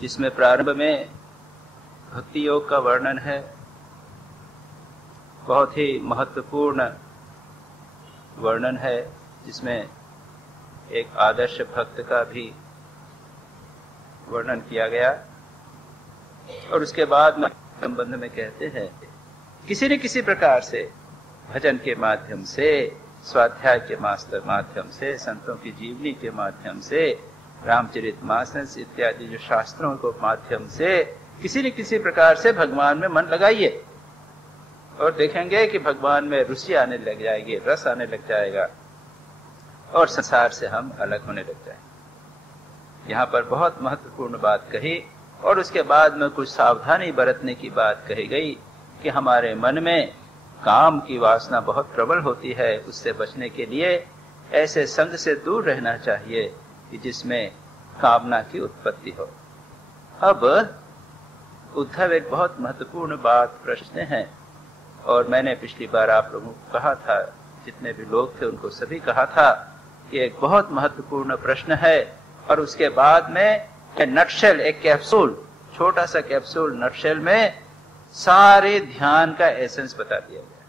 जिसमें प्रारंभ में भक्ति योग का वर्णन है। बहुत ही महत्वपूर्ण वर्णन है, जिसमें एक आदर्श भक्त का भी वर्णन किया गया। और उसके बाद में संबंध में कहते हैं किसी न किसी प्रकार से भजन के माध्यम से, स्वाध्याय के माध्यम से, संतों की जीवनी के माध्यम से, रामचरितमानस इत्यादि जो शास्त्रों को माध्यम से किसी न किसी प्रकार से भगवान में मन लगाइए और देखेंगे कि भगवान में रुचि आने लग जाएगी, रस आने लग जाएगा और संसार से हम अलग होने लग जाएंगे। यहाँ पर बहुत महत्वपूर्ण बात कही और उसके बाद में कुछ सावधानी बरतने की बात कही गई कि हमारे मन में काम की वासना बहुत प्रबल होती है। उससे बचने के लिए ऐसे संग से दूर रहना चाहिए कि जिसमें कामना की उत्पत्ति हो। अब उद्धव एक बहुत महत्वपूर्ण बात प्रश्न है, और मैंने पिछली बार आप लोगों को कहा था, जितने भी लोग थे उनको सभी कहा था कि एक बहुत महत्वपूर्ण प्रश्न है। और उसके बाद में नटशेल, एक कैप्सूल, छोटा सा कैप्सूल नटशेल में सारे ध्यान का एसेंस बता दिया गया।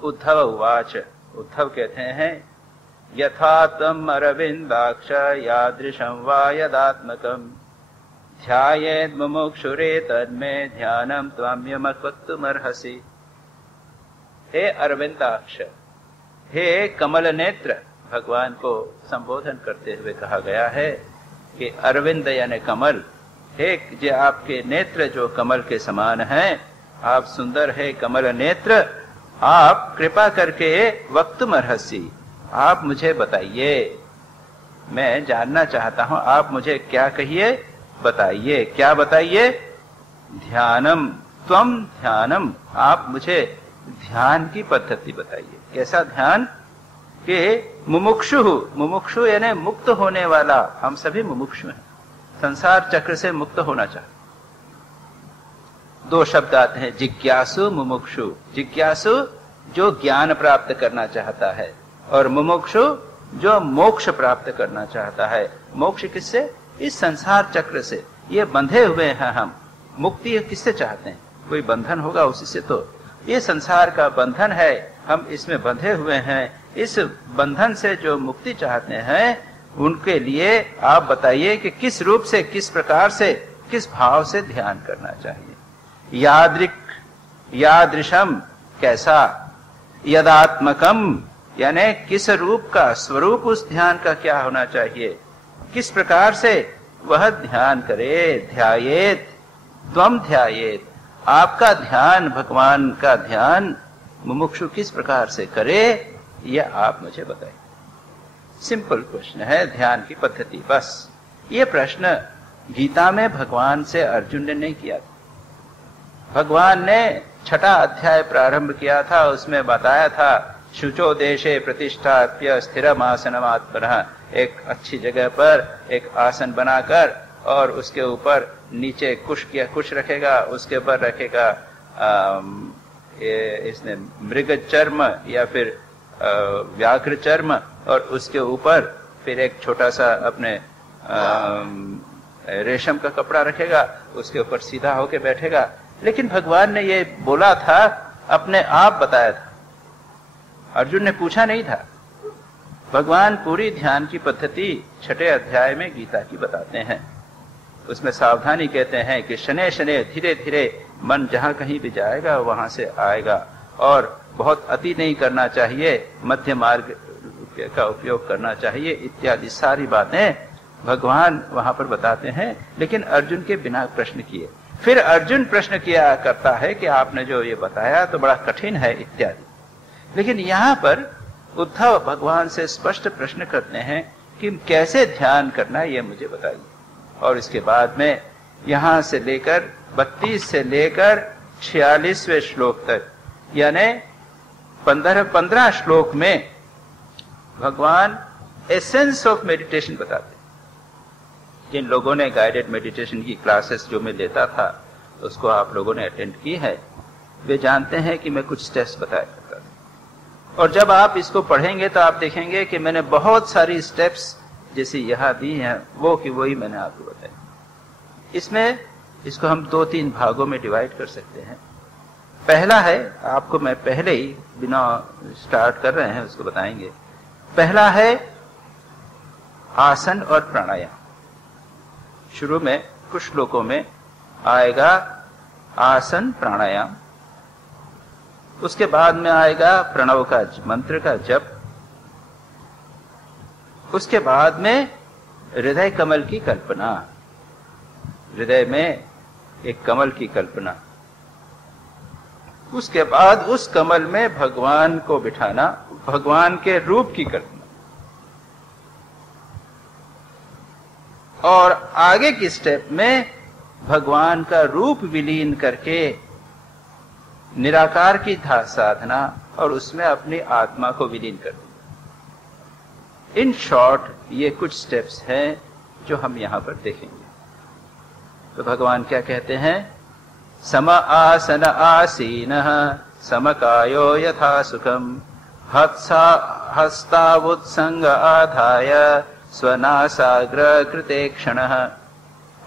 उद्धव उवाच, उद्धव कहते हैं यथा तम अरविंदाक्ष यादृशं वा यदात्मकम् ध्यायेत् मुमुक्षुरे तन्मे ध्यानम त्वाम्यमक्तुमर्हसि। हे अरविंदाक्ष, हे कमल नेत्र, भगवान को संबोधन करते हुए कहा गया है कि अरविंद यानी कमल, हे जो आपके नेत्र जो कमल के समान हैं, आप सुंदर है कमल नेत्र, आप कृपा करके वक्तुमर्हसि, आप मुझे बताइए, मैं जानना चाहता हूं, आप मुझे क्या कहिए, बताइए। क्या बताइए? ध्यानम त्वम ध्यानम, आप मुझे ध्यान की पद्धति बताइए। कैसा ध्यान? कि मुमुक्षु यानी मुक्त होने वाला, हम सभी मुमुक्षु हैं, संसार चक्र से मुक्त होना चाहते। दो शब्द आते हैं, जिज्ञासु मुमुक्षु। जिज्ञासु जो ज्ञान प्राप्त करना चाहता है, और मुमुक्षु जो मोक्ष प्राप्त करना चाहता है। मोक्ष किससे? इस संसार चक्र से। ये बंधे हुए हैं हम, मुक्ति किससे चाहते हैं? कोई बंधन होगा उसी से। तो ये संसार का बंधन है, हम इसमें बंधे हुए हैं। इस बंधन से जो मुक्ति चाहते हैं उनके लिए आप बताइए कि किस रूप से, किस प्रकार से, किस भाव से ध्यान करना चाहिए। यादृशम कैसा, यदात्मकम यानी किस रूप का, स्वरूप उस ध्यान का क्या होना चाहिए, किस प्रकार से वह ध्यान करे। ध्यायेत त्वम ध्यायेत, आपका ध्यान, भगवान का ध्यान मुमुक्षु किस प्रकार से करे, यह आप मुझे बताइए। सिंपल प्रश्न है, ध्यान की पद्धति। बस ये प्रश्न गीता में भगवान से अर्जुन ने नहीं किया था। भगवान ने 6वां अध्याय प्रारंभ किया था, उसमें बताया था शुचो देशे प्रतिष्ठाप्य स्थिरमासनमात्मनः, एक अच्छी जगह पर एक आसन बनाकर और उसके ऊपर नीचे कुश रखेगा, उसके ऊपर रखेगा इसने मृग चर्म या फिर व्याघ्र चर्म, और उसके ऊपर फिर एक छोटा सा अपने रेशम का कपड़ा रखेगा, उसके ऊपर सीधा होके बैठेगा। लेकिन भगवान ने ये बोला था, अपने आप बताया था, अर्जुन ने पूछा नहीं था। भगवान पूरी ध्यान की पद्धति 6ठे अध्याय में गीता की बताते हैं। उसमें सावधानी कहते हैं कि शनै शनै धीरे धीरे मन जहां कहीं भी जाएगा वहां से आएगा, और बहुत अति नहीं करना चाहिए, मध्य मार्ग का उपयोग करना चाहिए, इत्यादि सारी बातें भगवान वहां पर बताते हैं। लेकिन अर्जुन के बिना प्रश्न किए। फिर अर्जुन प्रश्न किया करता है कि आपने जो ये बताया तो बड़ा कठिन है इत्यादि। लेकिन यहाँ पर उद्धव भगवान से स्पष्ट प्रश्न करते हैं कि कैसे ध्यान करना, ये मुझे बताइए। और इसके बाद में यहां से लेकर 32 से लेकर 46वें श्लोक तक, यानी 15 श्लोक में भगवान एसेंस ऑफ मेडिटेशन बताते हैं। जिन लोगों ने गाइडेड मेडिटेशन की क्लासेस जो मैं लेता था, उसको आप लोगों ने अटेंड की है, वे जानते हैं कि मैं कुछ स्टेप्स बताया करता था। और जब आप इसको पढ़ेंगे तो आप देखेंगे कि मैंने बहुत सारी स्टेप्स जैसे यहां दी हैं, वो कि वही मैंने आपको बताया। इसमें इसको हम 2-3 भागों में डिवाइड कर सकते हैं। पहला है, आपको मैं पहले ही बिना स्टार्ट कर रहे हैं उसको बताएंगे। पहला है आसन और प्राणायाम। शुरू में कुछ श्लोकों में आएगा आसन प्राणायाम, उसके बाद में आएगा प्रणव का मंत्र का जप, उसके बाद में हृदय कमल की कल्पना, हृदय में एक कमल की कल्पना, उसके बाद उस कमल में भगवान को बिठाना, भगवान के रूप की कल्पना, और आगे की स्टेप में भगवान का रूप विलीन करके निराकार की साधना और उसमें अपनी आत्मा को विलीन कर देना। इन शॉर्ट ये कुछ स्टेप्स हैं जो हम यहां पर देखेंगे। तो भगवान क्या कहते हैं? सम आसन आसीनः समकायो यथा सुखम हस्तावुत्संग आधाय स्वनासाग्र कृते क्षणः।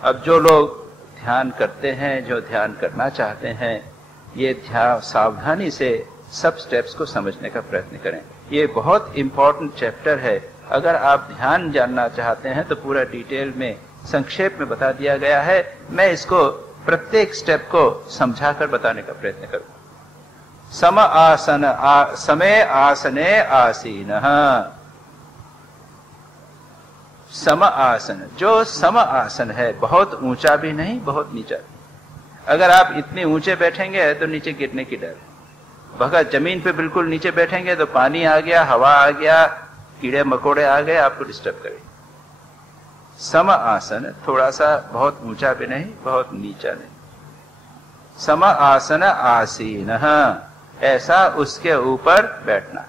अब जो लोग ध्यान करते हैं, जो ध्यान करना चाहते हैं, ये ध्यान सावधानी से सब स्टेप्स को समझने का प्रयत्न करें। ये बहुत इंपॉर्टेंट चैप्टर है। अगर आप ध्यान जानना चाहते हैं तो पूरा डिटेल में संक्षेप में बता दिया गया है। मैं इसको प्रत्येक स्टेप को समझाकर बताने का प्रयत्न करूंगा। सम आसन समय आसने आसीनः। सम आसन, जो सम आसन है, बहुत ऊंचा भी नहीं बहुत नीचा भी। अगर आप इतने ऊंचे बैठेंगे तो नीचे गिरने की डर है। अगर जमीन पे बिल्कुल नीचे बैठेंगे तो पानी आ गया, हवा आ गया, कीड़े मकोड़े आ गए, आपको डिस्टर्ब करेंगे। सम आसन, थोड़ा सा बहुत ऊंचा भी नहीं बहुत नीचा नहीं। सम आसन आसीनः, ऐसा उसके ऊपर बैठना।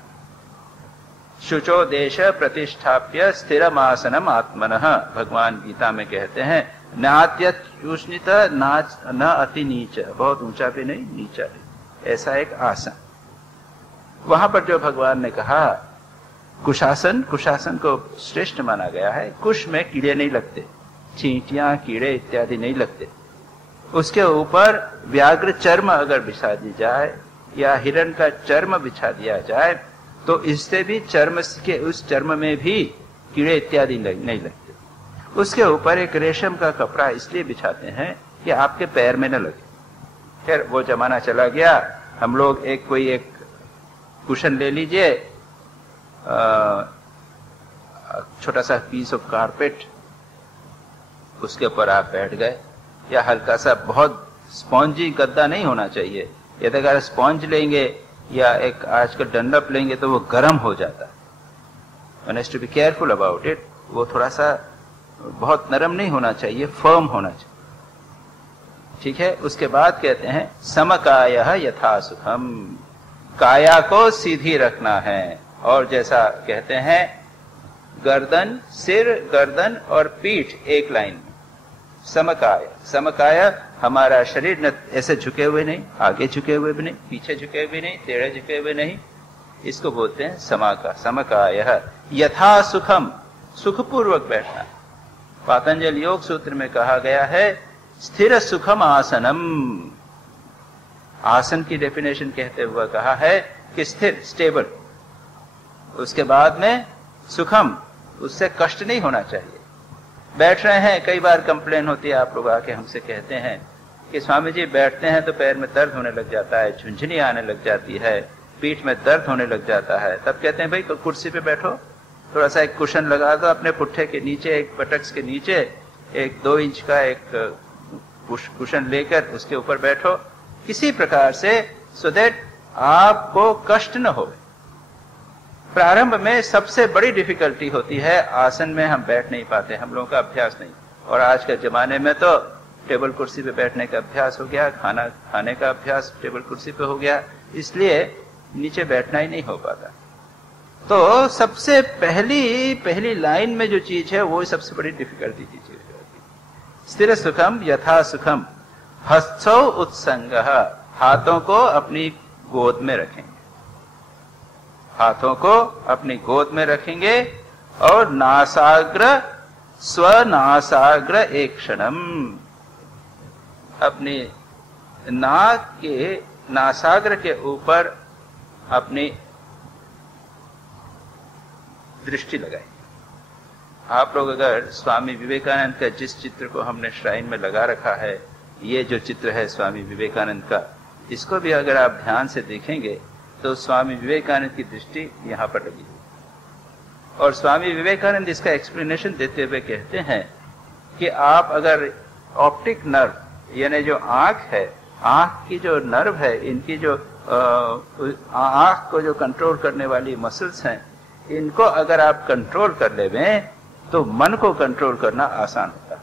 शुचो देश प्रतिष्ठाप्य स्थिरमासनम आत्मनः, भगवान गीता में कहते हैं। नात्यत्युष्णित न अति नीच, बहुत ऊंचा भी नहीं नीचा भी, ऐसा एक आसन। वहां पर जो भगवान ने कहा कुशासन, कुशासन को श्रेष्ठ माना गया है। कुश में कीड़े नहीं लगते, चींटियां कीड़े इत्यादि नहीं लगते। उसके ऊपर व्याघ्र चर्म अगर बिछा दी जाए या हिरण का चर्म बिछा दिया जाए तो इससे भी चर्म के उस चर्म में भी कीड़े इत्यादि नहीं लगते। उसके ऊपर एक रेशम का कपड़ा इसलिए बिछाते हैं कि आपके पैर में न लगे। खैर वो जमाना चला गया। हम लोग कोई एक कुशन ले लीजिए, छोटा सा पीस ऑफ कारपेट, उसके ऊपर आप बैठ गए, या हल्का सा बहुत स्पॉन्जी गद्दा नहीं होना चाहिए। यदि अगर स्पॉन्ज लेंगे या एक आज का डंडप लेंगे तो वो गर्म हो जाता है। One has to be careful about it. वो थोड़ा सा बहुत नरम नहीं होना चाहिए, फर्म होना चाहिए। ठीक है। उसके बाद कहते हैं समकायः यथा सुखम, काया को सीधी रखना है। और जैसा कहते हैं गर्दन, सिर, गर्दन और पीठ एक लाइन में। समकाय, समकाय हमारा शरीर न ऐसे झुके हुए नहीं, आगे झुके हुए भी नहीं, पीछे झुके हुए नहीं, टेढ़े झुके हुए नहीं, इसको बोलते हैं समाका। समकायः यथा सुखम, सुखपूर्वक बैठना। पातंजल योग सूत्र में कहा गया है स्थिर सुखम आसनम। आसन की डेफिनेशन कहते हुए कहा है कि स्थिर, स्टेबल। उसके बाद में सुखम, उससे कष्ट नहीं होना चाहिए। बैठ रहे हैं, कई बार कंप्लेन होती है, आप लोग आके हमसे कहते हैं कि स्वामी जी बैठते हैं तो पैर में दर्द होने लग जाता है, झुंझुनी आने लग जाती है, पीठ में दर्द होने लग जाता है। तब कहते हैं भाई कुर्सी पे बैठो, थोड़ा सा एक कुशन लगा दो अपने पुट्ठे के नीचे, एक बटक्स के नीचे, एक 2 इंच का एक कुशन लेकर उसके ऊपर बैठो किसी प्रकार से, सो दैट आपको कष्ट न हो। प्रारंभ में सबसे बड़ी डिफिकल्टी होती है, आसन में हम बैठ नहीं पाते, हम लोगों का अभ्यास नहीं। और आज के जमाने में तो टेबल कुर्सी पे बैठने का अभ्यास हो गया, खाना खाने का अभ्यास टेबल कुर्सी पे हो गया, इसलिए नीचे बैठना ही नहीं हो पाता। तो सबसे पहली लाइन में जो चीज है वो सबसे बड़ी डिफिकल्टी की चीज है। स्थिर सुखम यथा सुखम, हस्तौ उत्संगः, हाथों को अपनी गोद में रखेंगे, हाथों को अपनी गोद में रखेंगे। और नासाग्र, स्वनासाग्र एक क्षणम, अपने नाक के नासाग्र के ऊपर अपनी दृष्टि लगाई। आप लोग अगर स्वामी विवेकानंद का जिस चित्र को हमने श्राइन में लगा रखा है, ये जो चित्र है स्वामी विवेकानंद का, इसको भी अगर आप ध्यान से देखेंगे तो स्वामी विवेकानंद की दृष्टि यहाँ पर लगी है। और स्वामी विवेकानंद इसका एक्सप्लेनेशन देते हुए कहते हैं कि आप अगर ऑप्टिक नर्व यानी जो आंख है, आंख की जो नर्व है, इनकी जो आंख को जो कंट्रोल करने वाली मसल्स हैं, इनको अगर आप कंट्रोल कर लेवें तो मन को कंट्रोल करना आसान होता है।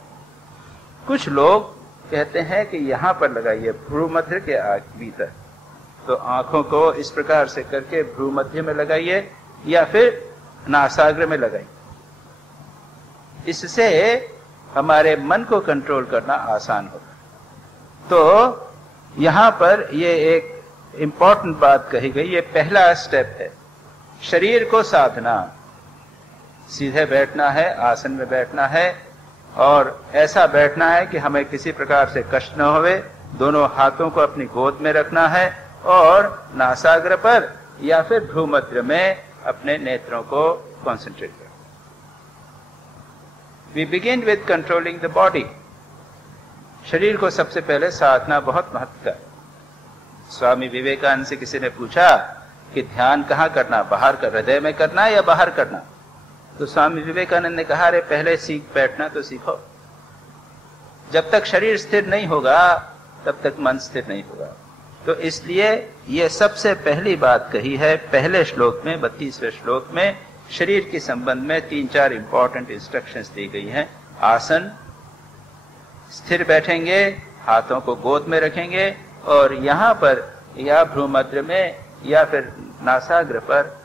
कुछ लोग कहते हैं कि यहां पर लगाइए भ्रूमध्य के भीतर, तो आंखों को इस प्रकार से करके भ्रूमध्य में लगाइए या फिर नासाग्र में लगाइए, इससे हमारे मन को कंट्रोल करना आसान होता है। तो यहां पर ये एक इंपॉर्टेंट बात कही गई, ये पहला स्टेप है शरीर को साधना। सीधे बैठना है, आसन में बैठना है और ऐसा बैठना है कि हमें किसी प्रकार से कष्ट न होवे। दोनों हाथों को अपनी गोद में रखना है और नासाग्र पर या फिर भ्रूमध्य में अपने नेत्रों को कॉन्सेंट्रेट करना। We begin with controlling the body. शरीर को सबसे पहले साधना बहुत महत्व है। स्वामी विवेकानंद से किसी ने पूछा कि ध्यान कहाँ करना, बाहर कर, हृदय में करना या बाहर करना? तो स्वामी विवेकानंद ने कहा, अरे पहले सीख बैठना तो सीखो। जब तक शरीर स्थिर नहीं होगा तब तक मन स्थिर नहीं होगा। तो इसलिए ये सबसे पहली बात कही है पहले श्लोक में, 32वें श्लोक में। शरीर के संबंध में 3-4 इंपॉर्टेंट इंस्ट्रक्शंस दी गई हैं। आसन, स्थिर बैठेंगे, हाथों को गोद में रखेंगे और यहां पर या भ्रूमध्य में या फिर नासाग्र पर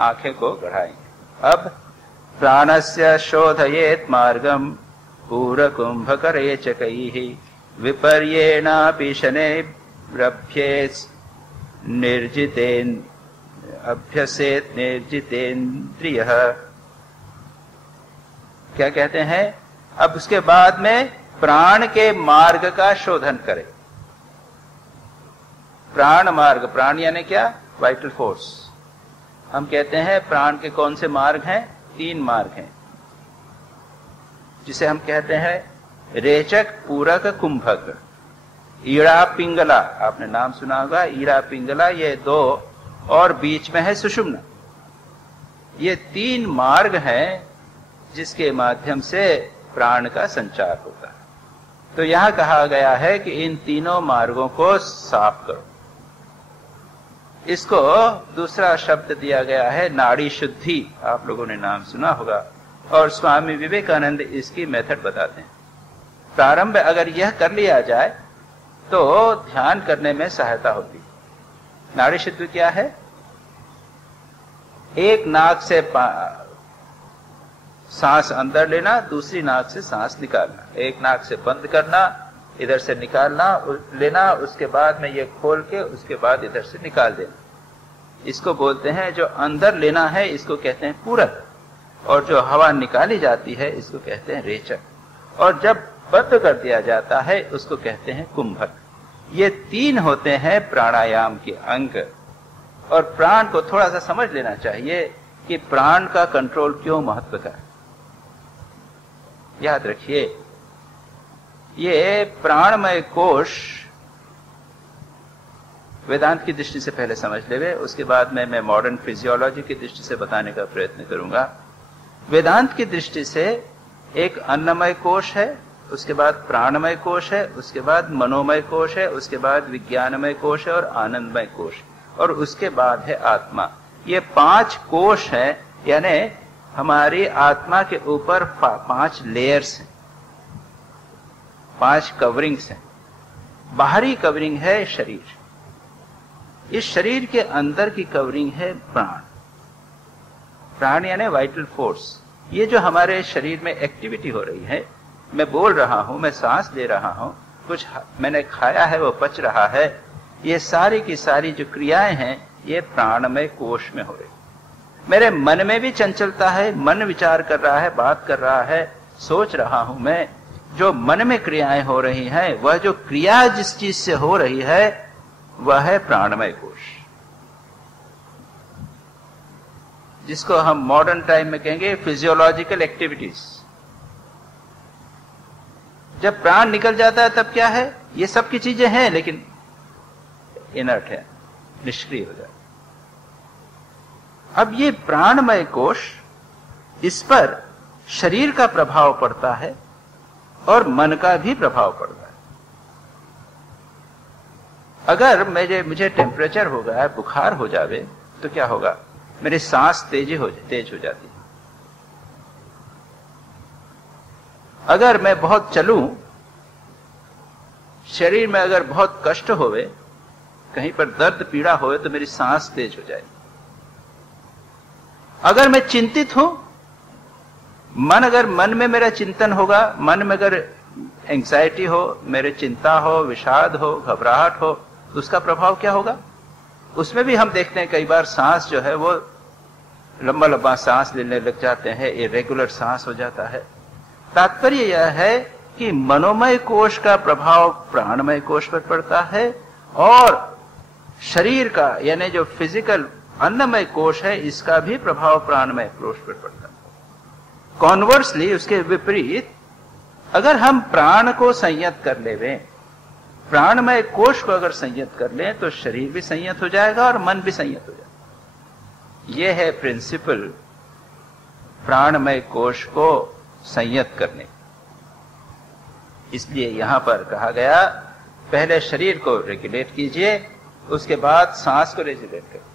आंखें को गढ़ाएंगे। अब प्राणस्य शोधयेत मार्गम पूरकुंभकरे चकैः विपर्येणापि शनैरभ्येत् निर्जितेन अभ्यसेत निर्जितेन्द्रियः। क्या कहते हैं? अब उसके बाद में प्राण के मार्ग का शोधन करें। प्राण मार्ग, प्राण यानी क्या? Vital force. हम कहते हैं प्राण के कौन से मार्ग हैं? 3 मार्ग हैं, जिसे हम कहते हैं रेचक, पूरक, कुंभक। ईड़ा पिंगला, आपने नाम सुना होगा, ईड़ा पिंगला, ये 2 और बीच में है सुषुम्ना। ये 3 मार्ग हैं जिसके माध्यम से प्राण का संचार होता है। तो यहां कहा गया है कि इन तीनों मार्गों को साफ करो। इसको दूसरा शब्द दिया गया है नाड़ी शुद्धि, आप लोगों ने नाम सुना होगा, और स्वामी विवेकानंद इसकी मेथड बताते हैं। प्रारंभ अगर यह कर लिया जाए तो ध्यान करने में सहायता होती है। नाड़ी शुद्धि क्या है? एक नाक से सांस अंदर लेना, दूसरी नाक से सांस निकालना। एक नाक से बंद करना, इधर से निकालना, लेना, उसके बाद में ये खोल के उसके बाद इधर से निकाल देना। इसको बोलते हैं, जो अंदर लेना है इसको कहते हैं पूरक, और जो हवा निकाली जाती है इसको कहते हैं रेचक, और जब बंद कर दिया जाता है उसको कहते हैं कुंभक। ये 3 होते हैं प्राणायाम के अंग। और प्राण को थोड़ा सा समझ लेना चाहिए कि प्राण का कंट्रोल क्यों महत्व का है। याद रखिए, ये प्राणमय कोश वेदांत की दृष्टि से पहले समझ लेवे, उसके बाद में मैं मॉडर्न फिजियोलॉजी की दृष्टि से बताने का प्रयत्न करूंगा। वेदांत की दृष्टि से एक अन्नमय कोश है, उसके बाद प्राणमय कोश है, उसके बाद मनोमय कोश है, उसके बाद विज्ञानमय कोश है और आनंदमय कोश, और उसके बाद है आत्मा। ये 5 कोश हैं, यानी हमारी आत्मा के ऊपर 5 लेयर्स हैं, 5 कवरिंग्स हैं। बाहरी कवरिंग है शरीर, इस शरीर के अंदर की कवरिंग है प्राण। प्राण यानी वाइटल फोर्स। ये जो हमारे शरीर में एक्टिविटी हो रही है, मैं बोल रहा हूं, मैं सांस ले रहा हूं, कुछ मैंने खाया है वो पच रहा है, ये सारी की सारी जो क्रियाएं हैं ये प्राणमय कोश में हो रही। मेरे मन में भी चंचलता है, मन विचार कर रहा है, बात कर रहा है, सोच रहा हूं मैं, जो मन में क्रियाएं हो रही हैं, वह जो क्रिया जिस चीज से हो रही है वह है प्राणमय कोश, जिसको हम मॉडर्न टाइम में कहेंगे फिजियोलॉजिकल एक्टिविटीज। जब प्राण निकल जाता है तब क्या है, ये सब की चीजें हैं लेकिन इनर्ट है, निष्क्रिय हो जाता है। अब ये प्राणमय कोश, इस पर शरीर का प्रभाव पड़ता है और मन का भी प्रभाव पड़ता है। अगर मुझे टेम्परेचर हो गया, बुखार हो जावे, तो क्या होगा, मेरी सांस तेज हो जाती है। अगर मैं बहुत चलूं, शरीर में अगर बहुत कष्ट होवे, कहीं पर दर्द पीड़ा होवे, तो मेरी सांस तेज हो जाएगी। अगर मैं चिंतित हूं, अगर मन में मेरा चिंतन होगा, मन में अगर एंग्जाइटी हो, मेरे चिंता हो, विषाद हो, घबराहट हो, तो उसका प्रभाव क्या होगा। उसमें भी हम देखते हैं कई बार सांस जो है वो लंबा लंबा सांस लेने लग जाते हैं, इरेगुलर सांस हो जाता है। तात्पर्य यह है कि मनोमय कोश का प्रभाव प्राणमय कोश पर पड़ता है और शरीर का यानी जो फिजिकल अन्नमय कोश है, इसका भी प्रभाव प्राणमय कोश पर पड़ता है। कॉन्वर्सली, उसके विपरीत, अगर हम प्राण को संयत कर लेवें, प्राणमय कोश को अगर संयत कर लें, तो शरीर भी संयत हो जाएगा और मन भी संयत हो जाएगा। यह है प्रिंसिपल प्राणमय कोश को संयत करने। इसलिए यहां पर कहा गया, पहले शरीर को रेगुलेट कीजिए, उसके बाद सांस को रेगुलेट करिए।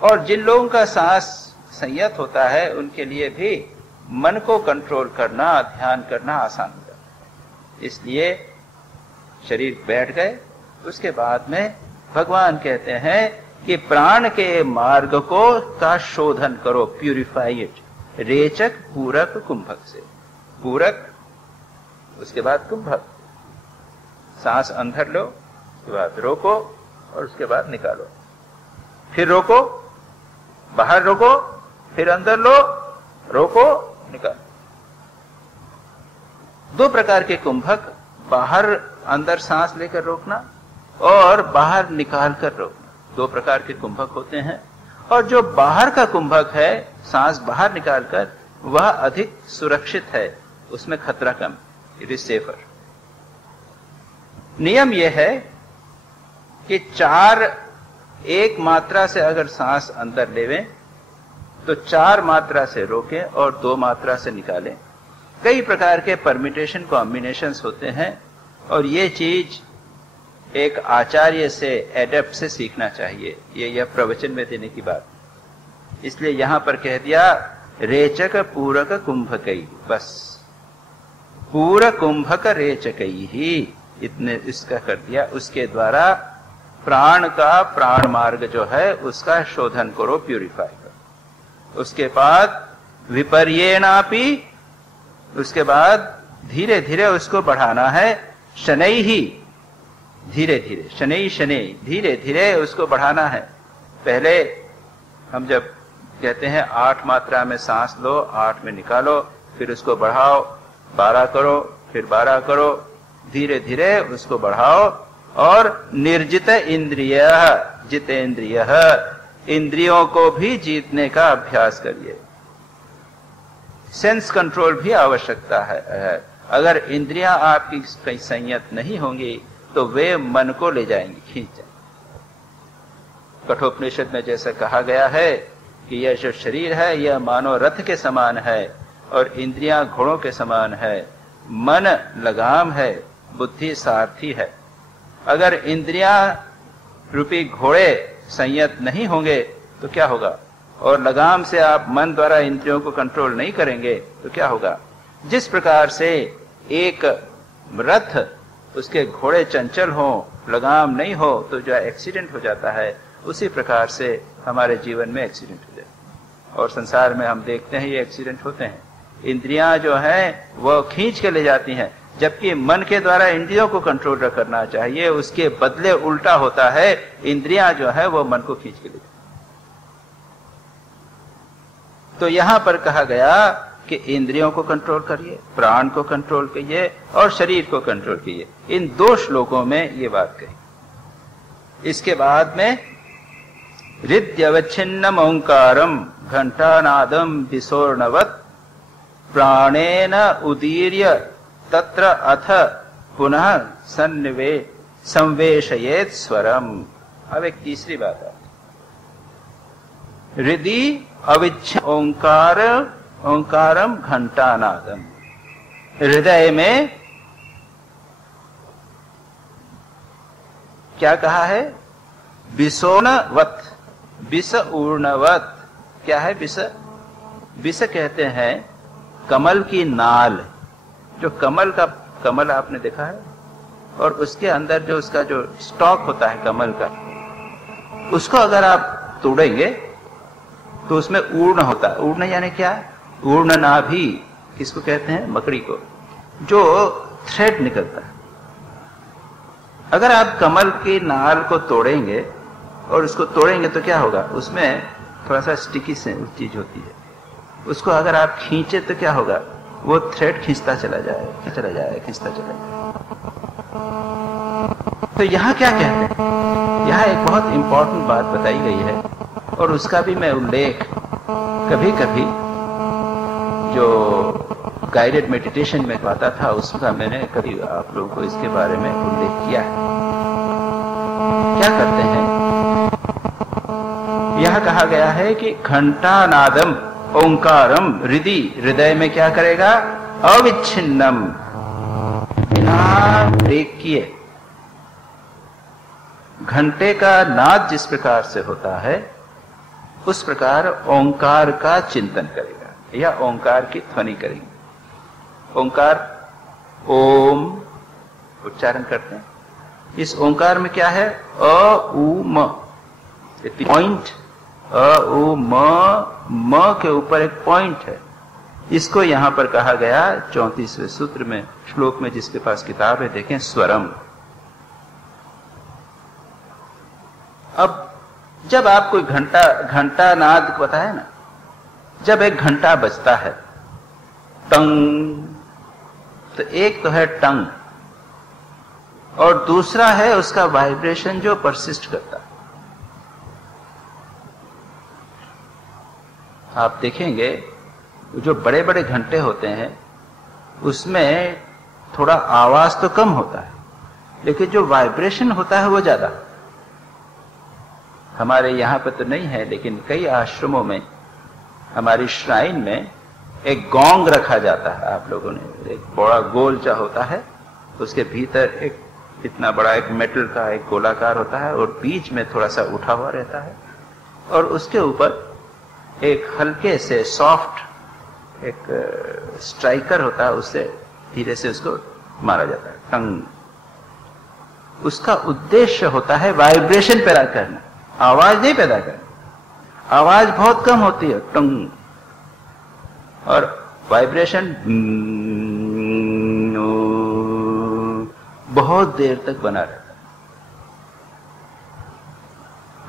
और जिन लोगों का सांस संयत होता है, उनके लिए भी मन को कंट्रोल करना, ध्यान करना आसान हो जाता है। इसलिए शरीर बैठ गए, उसके बाद में भगवान कहते हैं कि प्राण के मार्ग को का शोधन करो, प्यूरिफाई इट, रेचक पूरक कुंभक से। पूरक, उसके बाद कुंभक। सांस अंदर लो, उसके बाद रोको और उसके बाद निकालो, फिर रोको, बाहर रोको, फिर अंदर लो, रोको, निकालो। दो प्रकार के कुंभक, बाहर अंदर सांस लेकर रोकना और बाहर निकाल कर रोकना, दो प्रकार के कुंभक होते हैं। और जो बाहर का कुंभक है, सांस बाहर निकालकर, वह अधिक सुरक्षित है, उसमें खतरा कम, इट इज सेफर। नियम यह है कि एक मात्रा से अगर सांस अंदर लेवें तो 4 मात्रा से रोकें और 2 मात्रा से निकालें। कई प्रकार के परमिटेशन कॉम्बिनेशंस होते हैं और ये चीज एक आचार्य से, एडेप्ट से सीखना चाहिए। यह प्रवचन में देने की बात, इसलिए यहां पर कह दिया रेचक पूरक कुंभकई, बस पूरक कुंभक रेचकई ही, इतने इसका कर दिया। उसके द्वारा प्राण का, प्राण मार्ग जो है उसका शोधन करो, प्यूरिफाई करो। उसके बाद विपर्येणापि, उसके बाद धीरे धीरे उसको बढ़ाना है, शनै ही, धीरे धीरे, शनै शनै, धीरे धीरे उसको बढ़ाना है। पहले हम जब कहते हैं 8 मात्रा में सांस लो, 8 में निकालो, फिर उसको बढ़ाओ, 12 करो, फिर 12 करो, धीरे धीरे उसको बढ़ाओ। और निर्जित इंद्रिय जितेंद्रिय, इंद्रियों को भी जीतने का अभ्यास करिए। सेंस कंट्रोल भी आवश्यकता है। अगर इंद्रियां आपकी कहीं संयत नहीं होंगी तो वे मन को ले जाएंगी, खींच जाएंगी। कठोपनिषद में जैसा कहा गया है कि यह जो शरीर है यह मानो रथ के समान है और इंद्रियां घोड़ों के समान है, मन लगाम है, बुद्धि सारथी है। अगर इंद्रियां रूपी घोड़े संयत नहीं होंगे तो क्या होगा, और लगाम से आप मन द्वारा इंद्रियों को कंट्रोल नहीं करेंगे तो क्या होगा। जिस प्रकार से एक रथ, उसके घोड़े चंचल हो, लगाम नहीं हो तो जो एक्सीडेंट हो जाता है, उसी प्रकार से हमारे जीवन में एक्सीडेंट हो जाता है। और संसार में हम देखते हैं ये एक्सीडेंट होते हैं। इंद्रियां जो हैं वो खींच के ले जाती हैं, जबकि मन के द्वारा इंद्रियों को कंट्रोल करना चाहिए, उसके बदले उल्टा होता है, इंद्रियां जो है वो मन को खींच के ले जाती। तो यहां पर कहा गया कि इंद्रियों को कंट्रोल करिए, प्राण को कंट्रोल करिए और शरीर को कंट्रोल करिए। इन 2 श्लोकों में ये बात कही। इसके बाद में हृद्यवच्छिन्नम ओंकारम घंटानादम विसोर्णवत् प्राणेन उदीर्य तत्र अथ पुनः संवेशयेत् स्वरम। अब एक तीसरी बात है, हृदि अविच्छिन्न ओंकारम घंटानादम। हृदय में क्या कहा है? विसोर्णवत्, विष ऊर्णवत्। क्या है विष? विष कहते हैं कमल की नाल। जो कमल आपने देखा है, और उसके अंदर जो उसका जो स्टॉक होता है कमल का, उसको अगर आप तोड़ेंगे तो उसमें ऊर्ण होता है। ऊर्ण यानी क्या? ऊर्ण नाभि किसको कहते हैं? मकड़ी को, जो थ्रेड निकलता है। अगर आप कमल की नाल को तोड़ेंगे और उसको तोड़ेंगे तो क्या होगा? उसमें थोड़ा सा स्टिकी चीज होती है। उसको अगर आप खींचे तो क्या होगा? वो थ्रेड खींचता चला जाएगा, खींचता चला जाएगा। तो यहाँ क्या कहते हैं? यहाँ एक बहुत इंपॉर्टेंट बात बताई गई है, और उसका भी मैं उल्लेख कभी कभी जो गाइडेड मेडिटेशन में पाता था, उसका मैंने कभी आप लोगों को इसके बारे में उल्लेख किया है। क्या करते हैं? यह कहा गया है कि घंटानादम ओंकारम हृदि, हृदय में क्या करेगा? अविच्छिन्नम, बिना ब्रेक किए। घंटे का नाद जिस प्रकार से होता है उस प्रकार ओंकार का चिंतन करेगा या ओंकार की ध्वनि करेंगे। ओंकार ओम उच्चारण करते हैं। इस ओंकार में क्या है? अ उ म, पॉइंट अ उ म के ऊपर एक पॉइंट है। इसको यहां पर कहा गया 34वें सूत्र में, श्लोक में, जिसके पास किताब है देखें, स्वरम। अब जब आप कोई घंटा नाद पता है ना, जब एक घंटा बजता है टंग, तो एक तो है टंग और दूसरा है उसका वाइब्रेशन जो परसिस्ट करता है। आप देखेंगे जो बड़े बड़े घंटे होते हैं उसमें थोड़ा आवाज तो कम होता है, लेकिन जो वाइब्रेशन होता है वो ज्यादा। हमारे यहां पर तो नहीं है, लेकिन कई आश्रमों में, हमारी श्राइन में एक गोंग रखा जाता है। आप लोगों ने एक बड़ा गोल सा होता है, उसके भीतर एक इतना बड़ा एक मेटल का एक गोलाकार होता है और बीच में थोड़ा सा उठा हुआ रहता है, और उसके ऊपर एक हल्के से सॉफ्ट एक स्ट्राइकर होता है, उससे धीरे से उसको मारा जाता है टंग। उसका उद्देश्य होता है वाइब्रेशन पैदा करना, आवाज नहीं पैदा करना। आवाज बहुत कम होती है टंग, और वाइब्रेशन बहुत देर तक बना रहता है।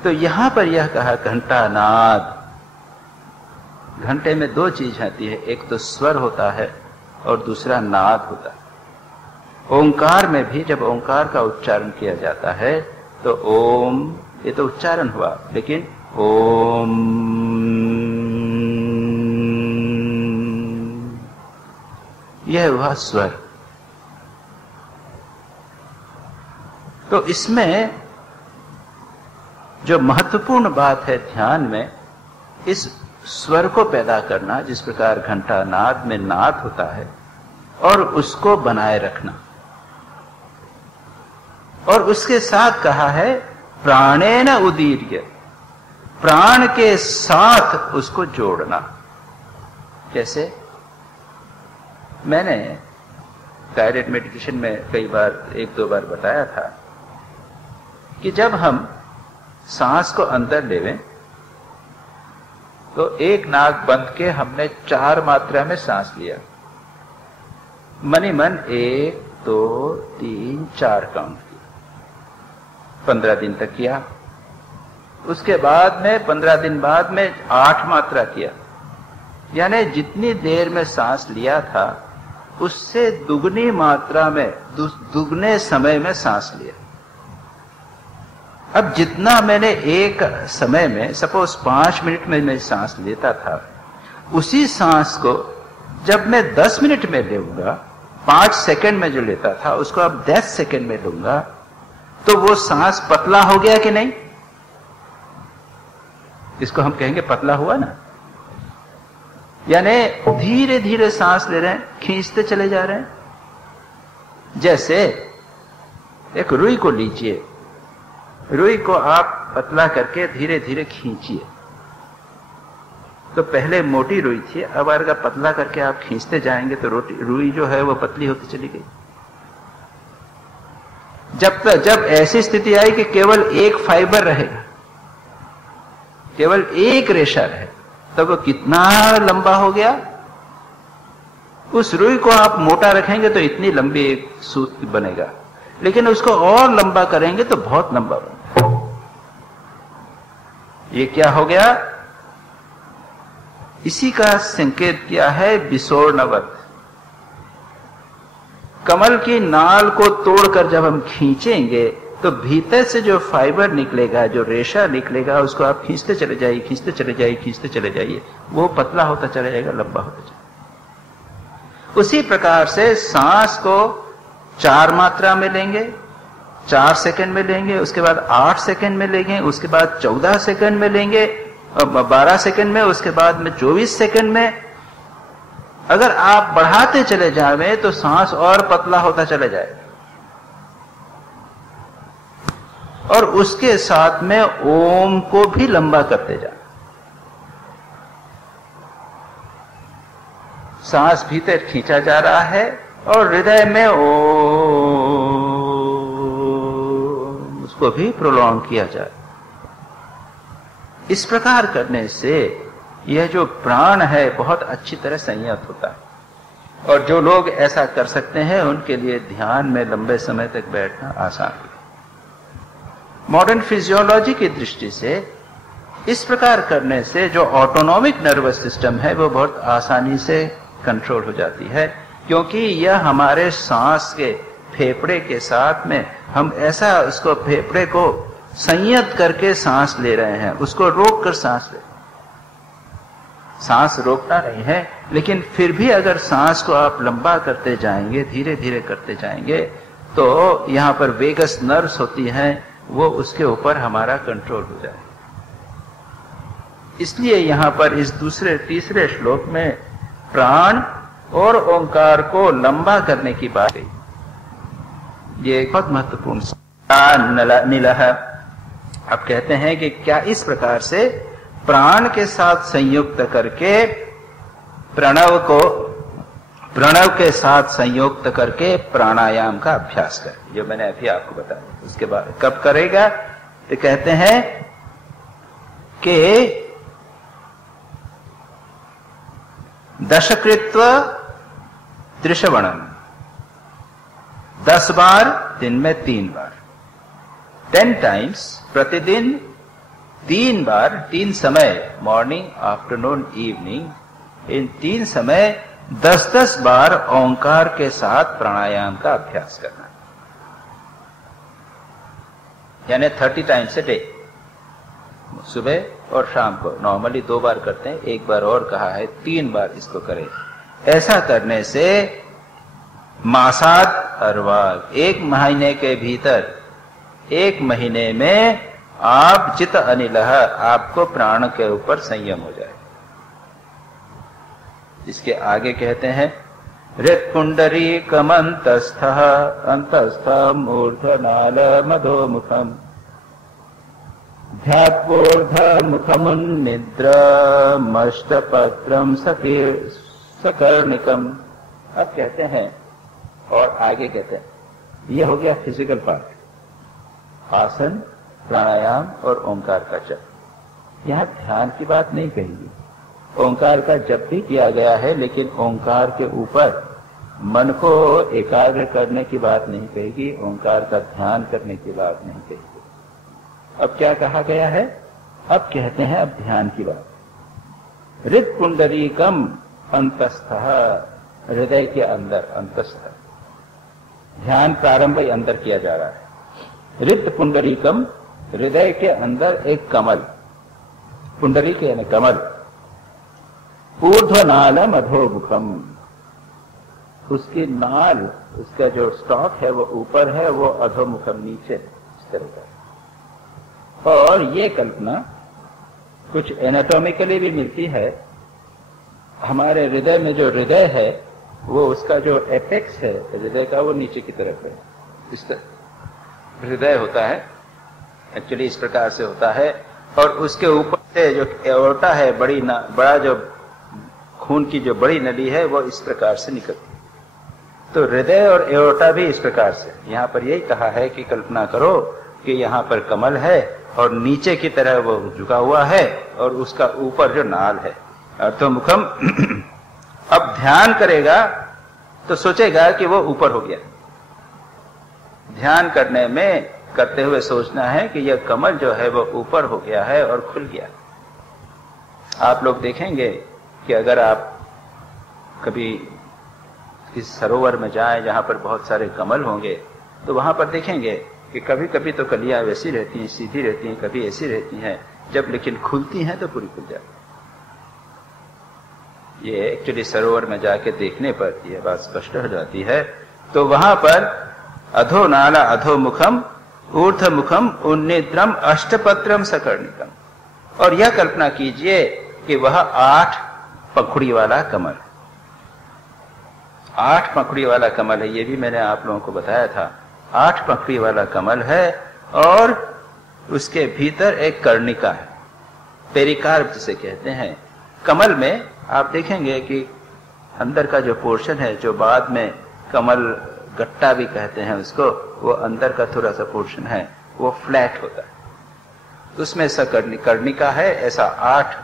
तो यहां पर यह कहा घंटा नाद। घंटे में 2 चीज आती है, एक तो स्वर होता है और दूसरा नाद होता है। ओंकार में भी जब ओंकार का उच्चारण किया जाता है तो ओम, ये तो उच्चारण हुआ, लेकिन ओम, यह हुआ स्वर। तो इसमें जो महत्वपूर्ण बात है ध्यान में, इस स्वर को पैदा करना, जिस प्रकार घंटा नाद में नाद होता है, और उसको बनाए रखना। और उसके साथ कहा है प्राणेन उदीर्य, प्राण के साथ उसको जोड़ना। कैसे? मैंने गाइडेड मेडिटेशन में कई बार, 1-2 बार बताया था कि जब हम सांस को अंदर लेवें तो एक नाक बंद के हमने 4 मात्रा में सांस लिया, मनी मन 1, 2, 3, 4 काउंट किया। 15 दिन तक किया। उसके बाद में 15 दिन बाद में 8 मात्रा किया, यानी जितनी देर में सांस लिया था उससे दुगनी मात्रा में, दुगने समय में सांस लिया। अब जितना मैंने एक समय में, सपोज 5 मिनट में मैं सांस लेता था, उसी सांस को जब मैं 10 मिनट में लूंगा, 5 सेकंड में जो लेता था उसको अब 10 सेकंड में लूंगा, तो वो सांस पतला हो गया कि नहीं? इसको हम कहेंगे पतला हुआ ना। यानी धीरे धीरे सांस ले रहे हैं, खींचते चले जा रहे हैं। जैसे एक रुई को लीजिए, रुई को आप पतला करके धीरे धीरे खींचिए, तो पहले मोटी रुई थी, अब अगर पतला करके आप खींचते जाएंगे तो रुई जो है वो पतली होती चली गई। जब ऐसी स्थिति आई कि केवल एक फाइबर रहेगा, केवल एक रेशा रहे, तब वो कितना लंबा हो गया। उस रुई को आप मोटा रखेंगे तो इतनी लंबी एक सूत बनेगा, लेकिन उसको और लंबा करेंगे तो बहुत लंबा बनेगा। ये क्या हो गया? इसी का संकेत किया है विसोर्णवत। कमल की नाल को तोड़कर जब हम खींचेंगे तो भीतर से जो फाइबर निकलेगा, जो रेशा निकलेगा, उसको आप खींचते चले जाइए, खींचते चले जाइए, खींचते चले जाइए, वो पतला होता चला जाएगा, लंबा होता चलेगा। उसी प्रकार से सांस को 4 मात्रा में लेंगे, 4 सेकंड में लेंगे, उसके बाद 8 सेकंड में लेंगे, उसके बाद 14 सेकंड में लेंगे, 12 सेकंड में, उसके बाद में 24 सेकंड में। अगर आप बढ़ाते चले जाएं तो सांस और पतला होता चला जाएगा। और उसके साथ में ओम को भी लंबा करते जाए। सांस भीतर खींचा जा रहा है और हृदय में ओम, उसको भी प्रोलॉन्ग किया जाए। इस प्रकार करने से यह जो प्राण है बहुत अच्छी तरह संयत होता है। और जो लोग ऐसा कर सकते हैं उनके लिए ध्यान में लंबे समय तक बैठना आसान है। मॉडर्न फिजियोलॉजी की दृष्टि से इस प्रकार करने से जो ऑटोनॉमिक नर्वस सिस्टम है वो बहुत आसानी से कंट्रोल हो जाती है, क्योंकि यह हमारे सांस के फेफड़े के साथ में हम ऐसा उसको फेफड़े को संयत करके सांस ले रहे हैं, उसको रोक कर सांस ले। सांस रोकना नहीं है, लेकिन फिर भी अगर सांस को आप लंबा करते जाएंगे, धीरे धीरे करते जाएंगे, तो यहां पर वेगस नर्व्स होती हैं, वो उसके ऊपर हमारा कंट्रोल हो जाए। इसलिए यहां पर इस तीसरे श्लोक में प्राण और ओंकार को लंबा करने की बात है। ये बहुत महत्वपूर्ण नीलह। अब कहते हैं कि क्या इस प्रकार से प्राण के साथ संयुक्त करके प्रणव के साथ संयुक्त करके प्राणायाम का अभ्यास करें, जो मैंने अभी आपको बताया। उसके बाद कब करेगा? तो कहते हैं कि दशकृत्व त्रिशवणम, 10 बार, दिन में 3 बार, 10 टाइम्स, प्रतिदिन 3 बार, 3 समय, मॉर्निंग, आफ्टरनून, इवनिंग, इन 3 समय 10-10 बार ओंकार के साथ प्राणायाम का अभ्यास करना, यानी 30 टाइम्स ए डे। सुबह और शाम को नॉर्मली 2 बार करते हैं, 1 बार और कहा है 3 बार इसको करें। ऐसा करने से मासात अरवाग, 1 महीने के भीतर, 1 महीने में आप चित अनिलह, आपको प्राण के ऊपर संयम हो जाए। इसके आगे कहते हैं हृत्पुंडरी कमंतस्थ अंतस्थम ऊर्ध्वनाल मधोमुखम ध्यात्वोर्धमुखमुन्निद्रमष्टपत्रम सकर्णिकम। अब कहते हैं, और आगे कहते हैं, यह हो गया फिजिकल पार्ट, आसन, प्राणायाम और ओंकार का जप। यहां ध्यान की बात नहीं कही, ओंकार का जप भी किया गया है, लेकिन ओंकार के ऊपर मन को एकाग्र करने की बात नहीं कहेगी, ओंकार का ध्यान करने की बात नहीं कहेगी। अब क्या कहा गया है? अब कहते हैं अब ध्यान की बात। हृद पुंडरीकम अंतस्थः, हृदय के अंदर, अंतस्थ। ध्यान प्रारंभ ही अंदर किया जा रहा है। हृद पुंडरीकम, हृदय के अंदर एक कमल, पुंडरी के यानी कमल। ऊर्ध्वनालम अधोमुखम, उसकी नाल, उसका जो स्टॉक है वो ऊपर है, वो अधोमुखम नीचे, इस तरह का। और ये कल्पना कुछ एनाटॉमिकली भी मिलती है। हमारे हृदय में जो हृदय है वो उसका जो एपेक्स है हृदय का, वो नीचे की तरफ है। इस तरह हृदय होता है, एक्चुअली इस प्रकार से होता है। और उसके ऊपर से जो एओर्टा है, बड़ा जो खून की जो बड़ी नली है, वो इस प्रकार से निकलती है। तो हृदय और एओर्टा भी इस प्रकार से। यहाँ पर यही कहा है कि कल्पना करो कि यहाँ पर कमल है और नीचे की तरह वो झुका हुआ है और उसका ऊपर जो नाल है, अर्थोमुखम। अब ध्यान करेगा तो सोचेगा कि वो ऊपर हो गया। ध्यान करते हुए सोचना है कि यह कमल जो है वो ऊपर हो गया है और खुल गया। आप लोग देखेंगे कि अगर आप कभी किस सरोवर में जाएं जहां पर बहुत सारे कमल होंगे, तो वहां पर देखेंगे कि कभी कभी तो कलियां वैसी रहती हैं, सीधी रहती हैं, कभी ऐसी रहती हैं, जब लेकिन खुलती हैं तो पूरी खुल जाती है। ये एक्चुअली सरोवर में जाके देखने पर यह बात स्पष्ट हो जाती है। तो वहां पर अधो नाला अधोमुखम ऊर्ध्वमुखम उन्निद्रम अष्टपत्रम सकर्णिकम, और यह कल्पना कीजिए कि वह 8 पंखुड़ी वाला कमल, 8 पंखुड़ी वाला कमल है। ये भी मैंने आप लोगों को बताया था। 8 पंखुड़ी वाला कमल है और उसके भीतर एक कर्णिका है, पेरिकार्प जिसे कहते हैं। कमल में आप देखेंगे कि अंदर का जो पोर्शन है, जो बाद में कमल गट्टा भी कहते हैं उसको, वो अंदर का थोड़ा सा पोर्शन है, वो फ्लैट होता है। उसमें ऐसा कर्णिका है। ऐसा 8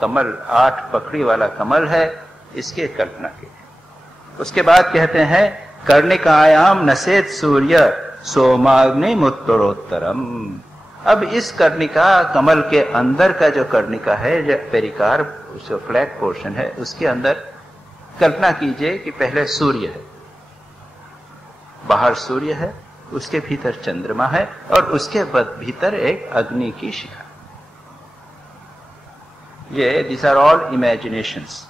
कमल, 8 पकड़ी वाला कमल है, इसके कल्पना की। उसके बाद कहते हैं कर्णिकायाम नसेत सूर्य सोमाग्नि मुत्तरोत्तरम। अब इस कर्णिका, कमल के अंदर का जो कर्णिका है, जो पेरिकार्प, जो फ्लैट पोर्शन है, उसके अंदर कल्पना कीजिए कि पहले सूर्य है, बाहर सूर्य है, उसके भीतर चंद्रमा है और उसके भीतर एक अग्नि की शिखा। ये दिस आर ऑल इमेजिनेशंस।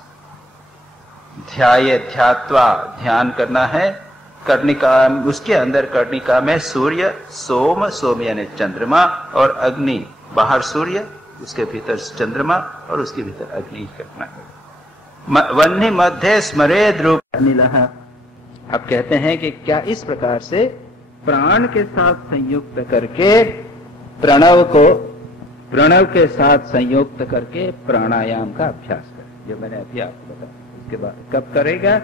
ध्यात्वा, ध्यान करना है। कर्णिका, उसके अंदर कर्णिका में सूर्य, सोम यानी चंद्रमा, और अग्नि, बाहर सूर्य, उसके भीतर चंद्रमा और उसके भीतर अग्नि की कल्पना करें। वन्नी मध्य स्मरेद रूप अनिलः। अब कहते हैं कि क्या इस प्रकार से प्राण के साथ संयुक्त करके, प्रणव के साथ संयुक्त करके प्राणायाम का अभ्यास करें, जो मैंने अभी आपको बताया। इसके बाद कब करेगा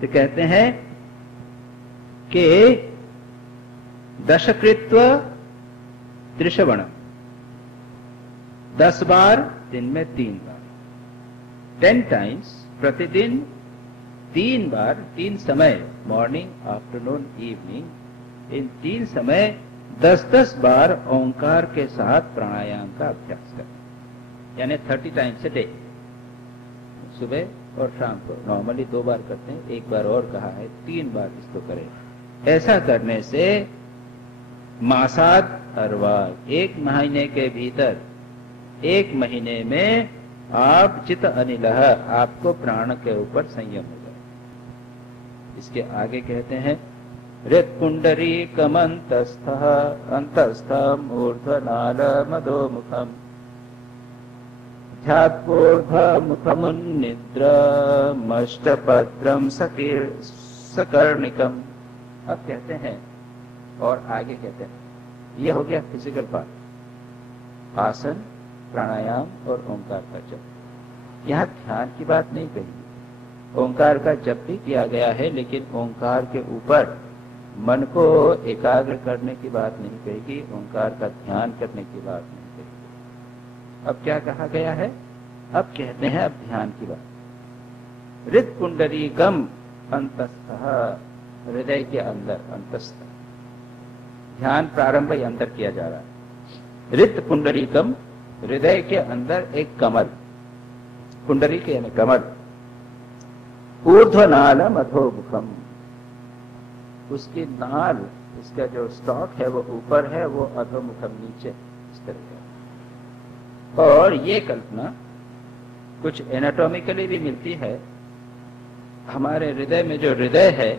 तो कहते हैं कि दशकृत्व त्रिशवणम, 10 बार, दिन में 3 बार, 10 टाइम्स, प्रतिदिन 3 बार, 3 समय, मॉर्निंग, आफ्टरनून, इवनिंग, इन 3 समय 10-10 बार ओंकार के साथ प्राणायाम का अभ्यास करें। यानी 30 टाइम्स ए डे, सुबह और शाम को। नॉर्मली 2 बार करते हैं, 1 बार और कहा है, 3 बार इसको करें। ऐसा करने से मासाद अरवार, 1 महीने के भीतर, 1 महीने में आप चित अनिलह, आपको प्राण के ऊपर संयम हो जाए। इसके आगे कहते हैं हृत्पुंडरी कमंतस्थः अंतस्थम ऊर्ध्वनाल मधोमुखम ध्यात्पूर्ध्वमुखमुन्निद्रमष्टपत्रम सकर्णिकम। अब कहते हैं, और आगे कहते हैं, यह हो गया फिजिकल पार्ट, आसन, प्राणायाम और ओंकार का जप। यहाँ ध्यान की बात नहीं कही, ओंकार का जप भी किया गया है, लेकिन ओंकार के ऊपर मन को एकाग्र करने की बात नहीं कहेगी, ओंकार का ध्यान करने की बात नहीं कहेगी। अब क्या कहा गया है? अब कहते हैं अब ध्यान की बात। हृत्पुंडरीकम अंतस्थः, हृदय के अंदर, अंतस्थ। ध्यान प्रारंभ ही अंदर किया जा रहा है। हृत्पुंडरीकम, हृदय के अंदर एक कमल, पुंडरीक यानी कमल, ऊर्ध्वनालम अधोमुखम, उसकी नाल, उसका जो स्टॉक है वो ऊपर है, वो अधोमुखम नीचे, इस तरह का। और ये कल्पना कुछ एनाटॉमिकली भी मिलती है। हमारे हृदय में जो हृदय है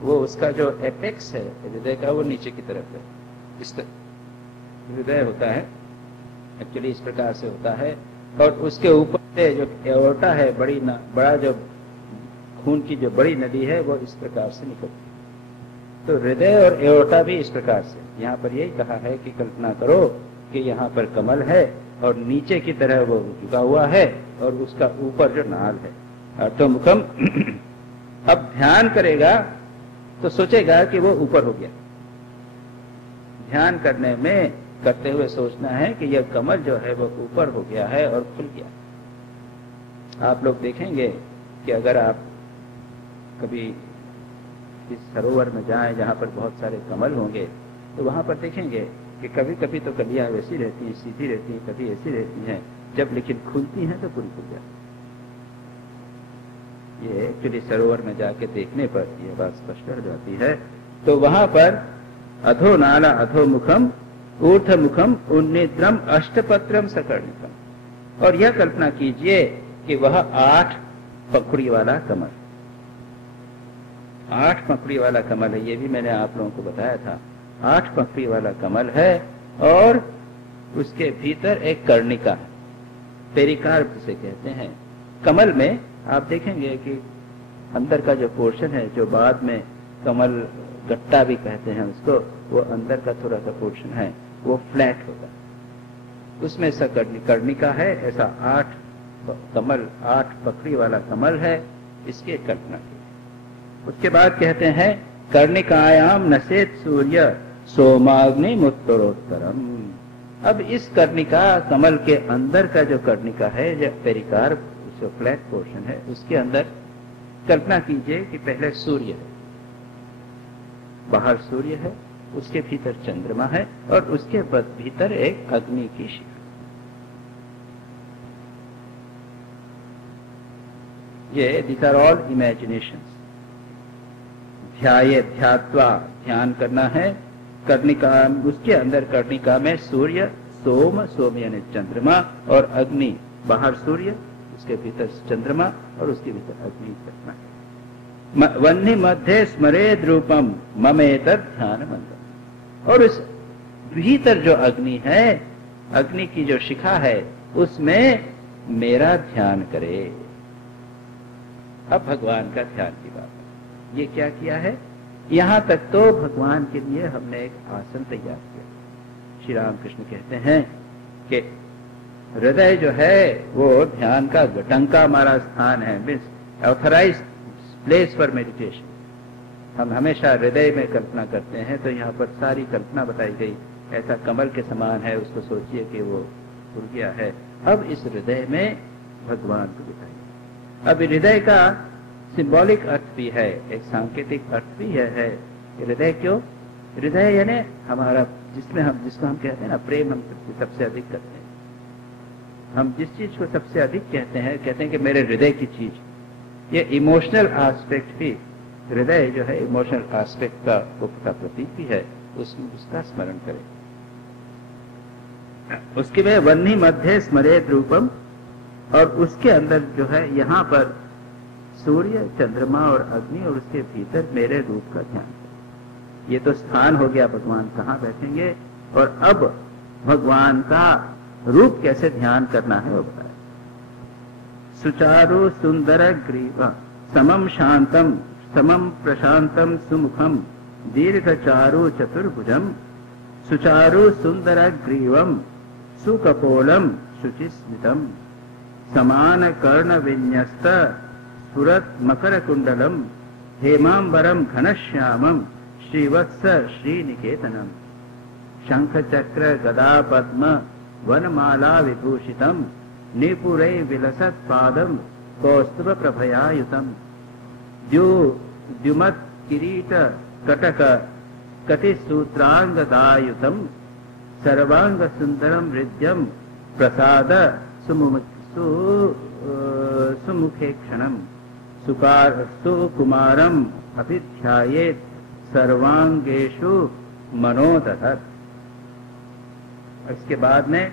वो उसका जो एपेक्स है हृदय का वो नीचे की तरफ है, इस तरह हृदय होता है, एक्चुअली इस प्रकार से होता है। और उसके ऊपर से जो एओर्टा है, बड़ा जो खून की जो बड़ी नदी है वो इस प्रकार से निकलती है। तो हृदय और एओर्टा भी इस प्रकार से, यहाँ पर यही कहा है कि कल्पना करो कि यहाँ पर कमल है और नीचे की तरह वो झुका हुआ है और उसका ऊपर जो नाल है अधोमुखम। अब ध्यान करेगा तो सोचेगा कि वो ऊपर हो गया। ध्यान करते हुए सोचना है कि यह कमल जो है वो ऊपर हो गया है और खुल गया। आप लोग देखेंगे कि अगर आप कभी इस सरोवर में जाएं जहां पर बहुत सारे कमल होंगे तो वहां पर देखेंगे कि कभी कभी तो कलियां वैसी रहती हैं, सीधी रहती हैं, कभी ऐसी रहती हैं, जब लेकिन खुलती हैं तो पूरी खुल जाती है। ये एक्चुअली सरोवर में जाके देखने पर यह बात स्पष्ट हो जाती है। तो वहां पर अधो नाला अधोमुखम ऊर्ध्वमुखम उन्निद्रम अष्टपत्रम सकर्णिकम, और यह कल्पना कीजिए कि वह 8 पंखुड़ी वाला कमल, 8 पंखुड़ी वाला कमल है। ये भी मैंने आप लोगों को बताया था, 8 पंखुड़ी वाला कमल है और उसके भीतर एक कर्णिका है, पेरिकार्प जिसे कहते हैं। कमल में आप देखेंगे कि अंदर का जो पोर्शन है, जो बाद में कमल गट्टा भी कहते हैं उसको, वो अंदर का थोड़ा सा पोर्शन है वो फ्लैट होता है, उसमें कर्णिका है। ऐसा 8 कमल, 8 पकड़ी वाला कमल है, इसकी कल्पना की। उसके बाद कहते हैं कर्णिकायाम नसेत सूर्य सोमाग्नि मुत्तरोत्तरम। अब इस कर्णिका कमल के अंदर का जो कर्णिका है, जो पेरिकार्प, जो फ्लैट पोर्शन है, उसके अंदर कल्पना कीजिए कि पहले सूर्य है, बाहर सूर्य है, उसके भीतर चंद्रमा है और उसके भीतर एक अग्नि की शिखा। ये दीज आर ऑल इमेजिनेशंस। ध्यात्वा, ध्यान करना है। कर्णिका, उसके अंदर कर्णिका में सूर्य, सोम यानी चंद्रमा, और अग्नि, बाहर सूर्य, उसके भीतर चंद्रमा और उसके भीतर अग्नि करना है। वन्नी मध्य स्मरेद रूपम ममेतद ध्यान मंत्र, और उस भीतर जो अग्नि है, अग्नि की जो शिखा है, उसमें मेरा ध्यान करे। अब भगवान का ध्यान की बात है। ये क्या किया है? यहां तक तो भगवान के लिए हमने एक आसन तैयार किया। श्री राम कृष्ण कहते हैं कि हृदय जो है वो ध्यान का गटंका हमारा स्थान है, means authorised place for meditation. हम हमेशा हृदय में कल्पना करते हैं, तो यहाँ पर सारी कल्पना बताई गई। ऐसा कमल के समान है, उसको सोचिए कि वो खुल गया है। अब इस हृदय में भगवान को दिखाइए। अब हृदय का सिंबॉलिक अर्थ भी है, एक सांकेतिक अर्थ भी है। हृदय क्यों? हृदय यानी हमारा, जिसको हम कहते हैं ना प्रेम, हम सबसे अधिक करते हैं। हम जिस चीज को सबसे अधिक कहते हैं कि मेरे हृदय की चीज, ये इमोशनल एस्पेक्ट भी, हृदय जो है इमोशनल एस्पेक्ट का प्रतीक भी है, उसका स्मरण करें। उसके में वन्नी मध्य स्मरेत रूपम, और उसके अंदर जो है यहाँ पर सूर्य, चंद्रमा और अग्नि, और उसके भीतर मेरे रूप का ध्यान करें। ये तो स्थान हो गया, भगवान कहाँ बैठेंगे। और अब भगवान का रूप कैसे ध्यान करना है वो बताया। सुचारु सुंदर ग्रीव समम शांतम समम प्रशांतम सुमुखम दीर्घचारु चतुर्भुजम सुचारु सुंदर ग्रीवम सुकपोलम शुचिस्मितम समान कर्ण विन्यस्त स्फुरत मकर कुंडलम हेमांबरम घनश्यामम श्रीवत्स श्रीनिकेतनम शंख चक्र गदा पद्म वनमाला विभूषितम निपुरै विलसत् पादम कौस्तुभ प्रभयायुतम द्युमत् किरीट कटक कटिसूत्रांगदायुतम सर्वांग सुंदरम हृद्यम प्रसाद सुमुखे क्षणम सुकुमारम अभिध्यायेत सर्वांगेषु मनोदधत। इसके बाद में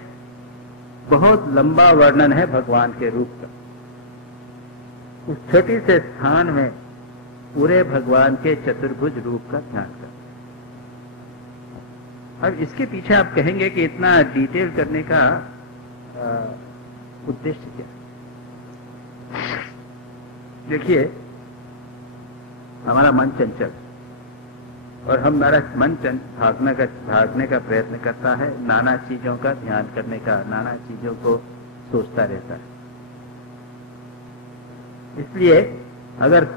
बहुत लंबा वर्णन है भगवान के रूप का। उस छोटी से स्थान में पूरे भगवान के चतुर्भुज रूप का ध्यान कर। अब इसके पीछे आप कहेंगे कि इतना डिटेल करने का उद्देश्य क्या है? देखिए, हमारा मन चंचल और हमारा मन भागने का प्रयत्न करता है, नाना चीजों का ध्यान करने का, नाना चीजों को सोचता रहता है। इसलिए अगर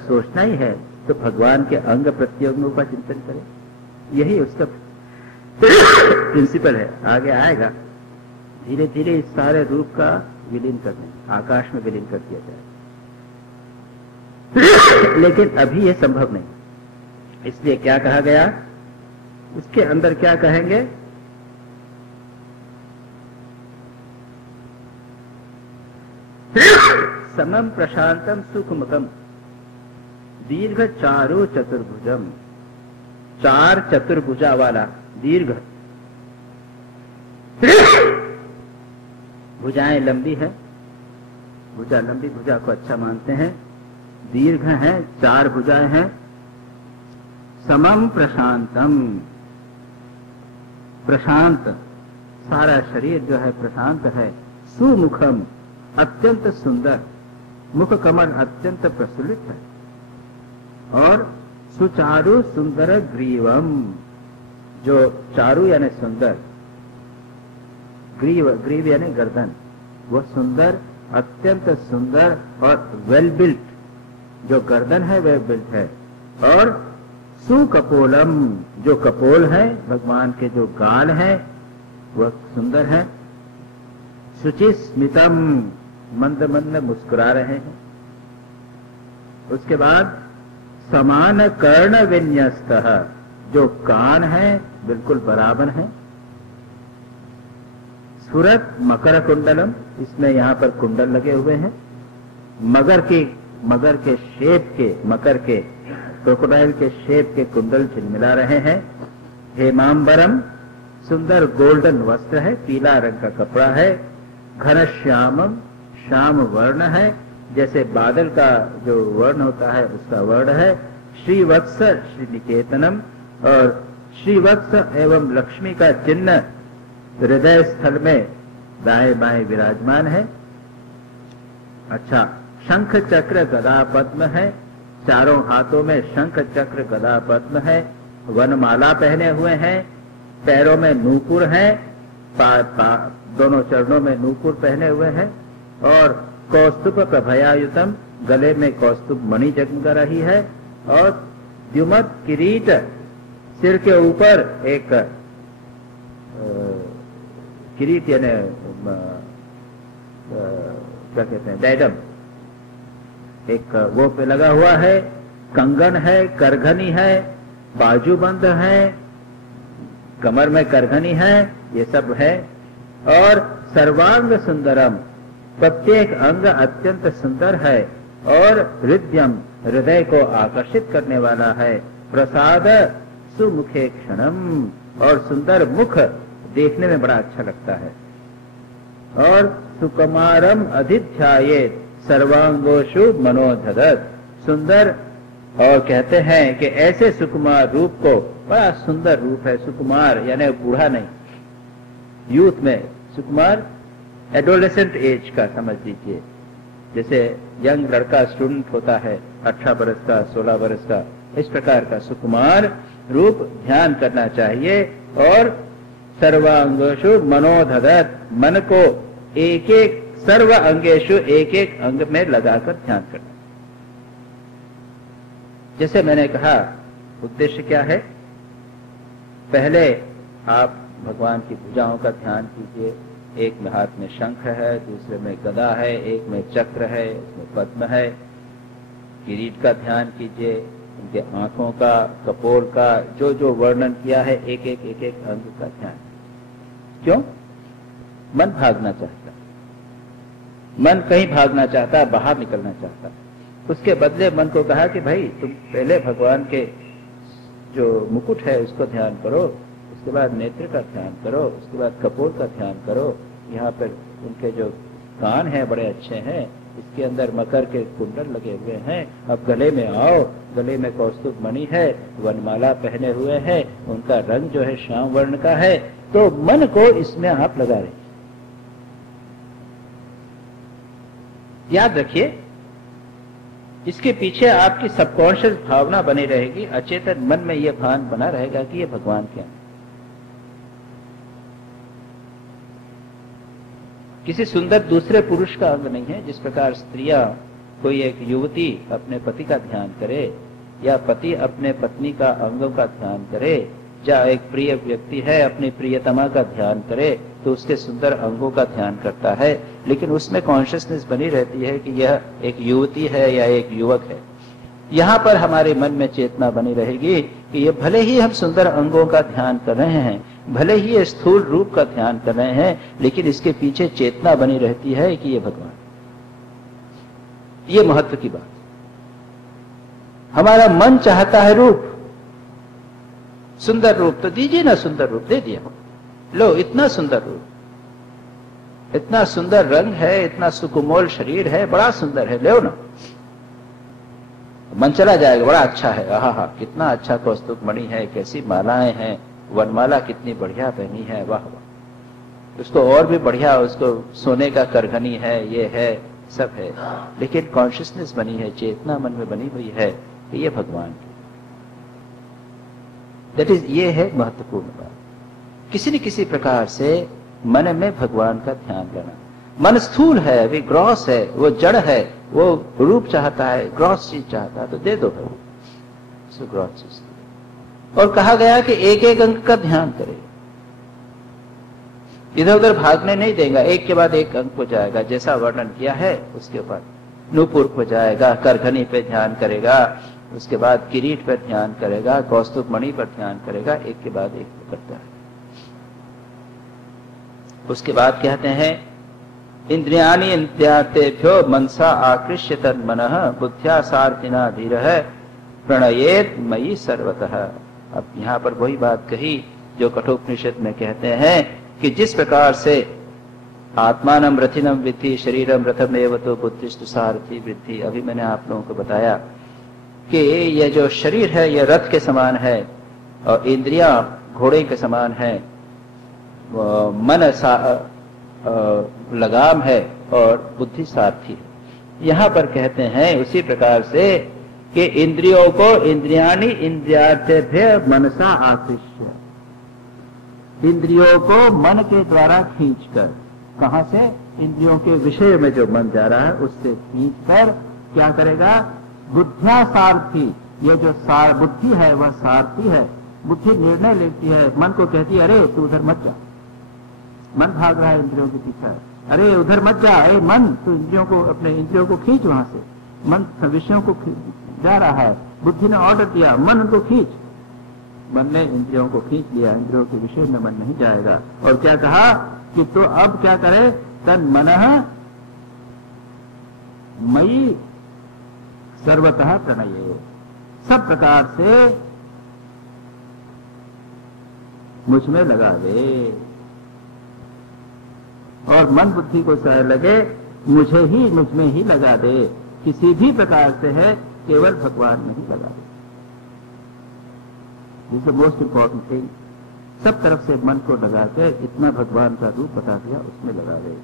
सोचना ही है तो भगवान के अंग प्रत्यंगों का चिंतन करें, यही उसका प्रिंसिपल है। आगे आएगा, धीरे धीरे इस सारे रूप का विलीन करने, आकाश में विलीन कर दिया जाए। लेकिन अभी यह संभव नहीं, इसलिए क्या कहा गया, उसके अंदर क्या कहेंगे, समम प्रशांतम सुखमुखम दीर्घ चारु चतुर्भुजम। चार चतुर्भुजा वाला दीर्घ, भुजाएं लंबी है, भुजा लंबी, भुजा को अच्छा मानते हैं, दीर्घ है, चार भुजाएं हैं। समम प्रशांतम, प्रशांत, सारा शरीर जो है प्रशांत है। सुमुखम, अत्यंत सुंदर, मुख कमल अत्यंत प्रफुल्लित है। और सुचारु सुंदर ग्रीवम, जो चारु यानी सुंदर, ग्रीव यानी गर्दन, वह सुंदर, अत्यंत सुंदर और वेल बिल्ट, जो गर्दन है वह बिल्ट है। और सुकपोलम, जो कपोल है, भगवान के जो गाल है वह सुंदर है। शुचिस्मितम, मंद मंद मुस्कुरा रहे हैं। उसके बाद समान कर्ण विन्यस्तः, जो कान है बिल्कुल बराबर है। स्फुरत मकर कुंडलम, इसमें यहां पर कुंडल लगे हुए हैं। मगर के शेप के, मकर के, क्रोकोडाइल के शेप के कुंडल झिलमिला रहे हैं। हेमांबरम, सुंदर गोल्डन वस्त्र है, पीला रंग का कपड़ा है। घनश्यामम, श्याम वर्ण है, जैसे बादल का जो वर्ण होता है उसका वर्ण है। श्रीवत्स, श्री निकेतनम, और श्रीवत्स एवं लक्ष्मी का चिन्ह हृदय स्थल में दाएं बाएं विराजमान है। अच्छा, शंख चक्र गदा पद्म है, चारों हाथों में शंख चक्र गदा पद्म है। वनमाला पहने हुए हैं, पैरों में नूपुर है, दोनों चरणों में नूपुर पहने हुए हैं। और कौस्तुभ प्रभयायुतम, गले में कौस्तुभ मणि जगमगा रही है। और द्युमत किरीट, सिर के ऊपर एक किरीट यानी क्या कहते हैं, डायडम, एक वो पे लगा हुआ है। कंगन है, करघनी है, बाजूबंद है, कमर में करघनी है, ये सब है। और सर्वांग सुंदरम, प्रत्येक अंग अत्यंत सुंदर है। और हृदयम, हृदय को आकर्षित करने वाला है। प्रसाद सुमुखे क्षणम, और सुंदर मुख देखने में बड़ा अच्छा लगता है। और सुकुमारम अधिध्यायेत सर्वांगोषु मनोधदत, सुंदर, और कहते हैं कि ऐसे सुकुमार रूप को, बड़ा सुंदर रूप है। सुकुमार यानी बूढ़ा नहीं, यूथ में सुकुमार, एडोलेसेंट एज का समझ लीजिए। जैसे यंग लड़का स्टूडेंट होता है 18 बरस का, 16 बरस का, इस प्रकार का सुकुमार रूप ध्यान करना चाहिए। और सर्वांगेषु मनोधदत, मन को एक एक, सर्व अंगेषु, एक एक अंग में लगाकर ध्यान करना। जैसे मैंने कहा, उद्देश्य क्या है, पहले आप भगवान की भुजाओं का ध्यान कीजिए। एक में हाथ में शंख है, दूसरे में गदा है, एक में चक्र है, उसमें पद्म है। किरीट का ध्यान कीजिए, उनके आंखों का, कपोल का, जो जो वर्णन किया है, एक एक अंग का ध्यान। क्यों? मन भागना चाहता, मन कहीं भागना चाहता, बाहर निकलना चाहता। उसके बदले मन को कहा कि भाई तुम पहले भगवान के जो मुकुट है उसको ध्यान करो, उसके बाद नेत्र का ध्यान करो, उसके बाद कपोल का ध्यान करो, यहाँ पर उनके जो कान हैं बड़े अच्छे हैं, इसके अंदर मकर के कुंडल लगे हुए हैं, अब गले में आओ, गले में कौस्तुभ मणि है, वनमाला पहने हुए हैं, उनका रंग जो है श्याम वर्ण का है, तो मन को इसमें आप लगा रहे। याद रखिए, इसके पीछे आपकी सबकॉन्शियस भावना बनी रहेगी, अचेतन मन में यह भान बना रहेगा कि ये भगवान के अंग। किसी सुंदर दूसरे पुरुष का अंग नहीं है। जिस प्रकार स्त्रियां, कोई एक युवती अपने पति का ध्यान करे या पति अपने पत्नी का अंगों का ध्यान करे, या एक प्रिय व्यक्ति है अपनी प्रियतमा का ध्यान करे तो उसके सुंदर अंगों का ध्यान करता है, लेकिन उसमें कॉन्शियसनेस बनी रहती है कि यह एक युवती है या एक युवक है। यहाँ पर हमारे मन में चेतना बनी रहेगी कि ये भले ही हम सुंदर अंगों का ध्यान कर रहे हैं, भले ही ये स्थूल रूप का ध्यान कर रहे हैं, लेकिन इसके पीछे चेतना बनी रहती है कि ये भगवान। ये महत्व की बात। हमारा मन चाहता है रूप, सुंदर रूप, तो दीजिए ना, सुंदर रूप दे दिया, लो इतना सुंदर रूप, इतना सुंदर रंग है, इतना सुकोमल शरीर है, बड़ा सुंदर है, लो ना। मन चला जाएगा, बड़ा अच्छा है, आहा कितना अच्छा कौस्तुभ मणि है, कैसी मालाएं हैं, वनमाला कितनी बढ़िया पहनी है, वाह वाह। उसको और भी बढ़िया, उसको सोने का करघनी है, ये है, सब है, लेकिन कॉन्शियसनेस बनी है, चेतना मन में बनी हुई है कि ये भगवान की। दैट इज, ये है महत्वपूर्ण बात। किसी न किसी प्रकार से मन में भगवान का ध्यान लेना। मन स्थूल है, अभी ग्रॉस है, वो जड़ है, वो रूप चाहता है, ग्रॉस चीज चाहता है, तो दे दो है सो ग्रॉस चीज। और कहा गया कि एक एक अंग का ध्यान करे, इधर उधर भागने नहीं देगा, एक के बाद एक अंग को जाएगा, जैसा वर्णन किया है उसके बाद नूपुर को जाएगा, करघनी पे ध्यान करेगा, उसके बाद किरीट पर ध्यान करेगा, कौस्तुभ मणि पर ध्यान करेगा, एक के बाद एक करता है। उसके बाद कहते हैं इंद्रियाणि इंद्रियार्थेभ्यो मनसा आकृष्य तन्मनः बुद्ध्या सार्थिना धीरः प्रणयेत मयि सर्वतः। अब यहाँ पर वही बात कही जो कठोपनिषद में कहते हैं कि जिस प्रकार से आत्मानम रथिनम विद्धि शरीरम रथमेव तो बुद्धिस्तु सारथी वृद्धि। अभी मैंने आप लोगों को बताया कि यह जो शरीर है यह रथ के समान है और इंद्रियां घोड़े के समान है, मन लगाम है और बुद्धि सारथी है। यहाँ पर कहते हैं उसी प्रकार से कि इंद्रियों को इंद्रियाणि इंद्रियार्थेभ्य मनसा आकृष्य, इंद्रियों को मन के द्वारा खींचकर, कहां से? इंद्रियों के विषय में जो मन जा रहा है उससे खींचकर क्या करेगा? बुद्धिया सारथी, ये जो बुद्धि है वह सारथी है। बुद्धि निर्णय लेती है, मन को कहती है अरे तू उधर मत जा, मन भाग रहा है इंद्रियों के पीछे, अरे उधर मत जा, अरे मन तू इंद्रियों को, अपने इंद्रियों को खींच वहां से, मन विषयों को जा रहा है, बुद्धि ने ऑर्डर दिया मन उनको खींच, मन ने इंद्रियों को खींच लिया, इंद्रियों के विषय में मन नहीं जाएगा। और क्या कहा कि तो अब क्या करे? तन मनः मयि सर्वतः प्रणये, सब प्रकार से मुझ में लगा दे। और मन बुद्धि को सह लगे, मुझे ही, मुझ में ही लगा दे, किसी भी प्रकार से है, केवल भगवान में ही लगा दे। This the most important thing. सब तरफ से मन को लगा के इतना भगवान का रूप बता दिया, उसमें लगा दे।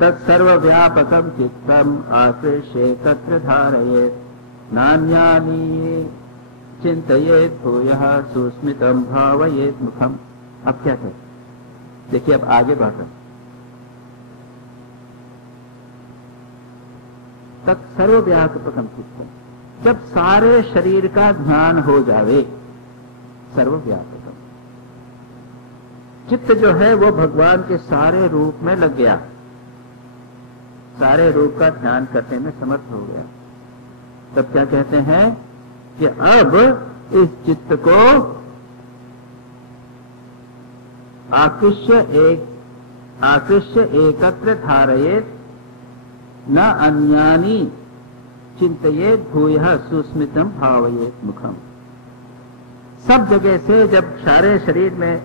तत्सर्वव्यापकम चित्तम आकृष्य तत्र धारयेत्, नान्यानि चिंतयेत् भूयः सुस्मितम भावयेत् मुखम। अब क्या करें? देखिए अब आगे बढ़ रहे। तत्सर्वव्यापकम चित्तम, जब सारे शरीर का ध्यान हो जावे, सर्वव्यापकम चित्त जो है वो भगवान के सारे रूप में लग गया, सारे रूप का ध्यान करने में समर्थ हो गया, तब क्या कहते हैं कि अब इस चित्त को आकृष्य एकत्र धारयेत न अन्यानि चिंतयेत भूयः सुस्मितम भावयेत मुखम। सब जगह से जब सारे शरीर में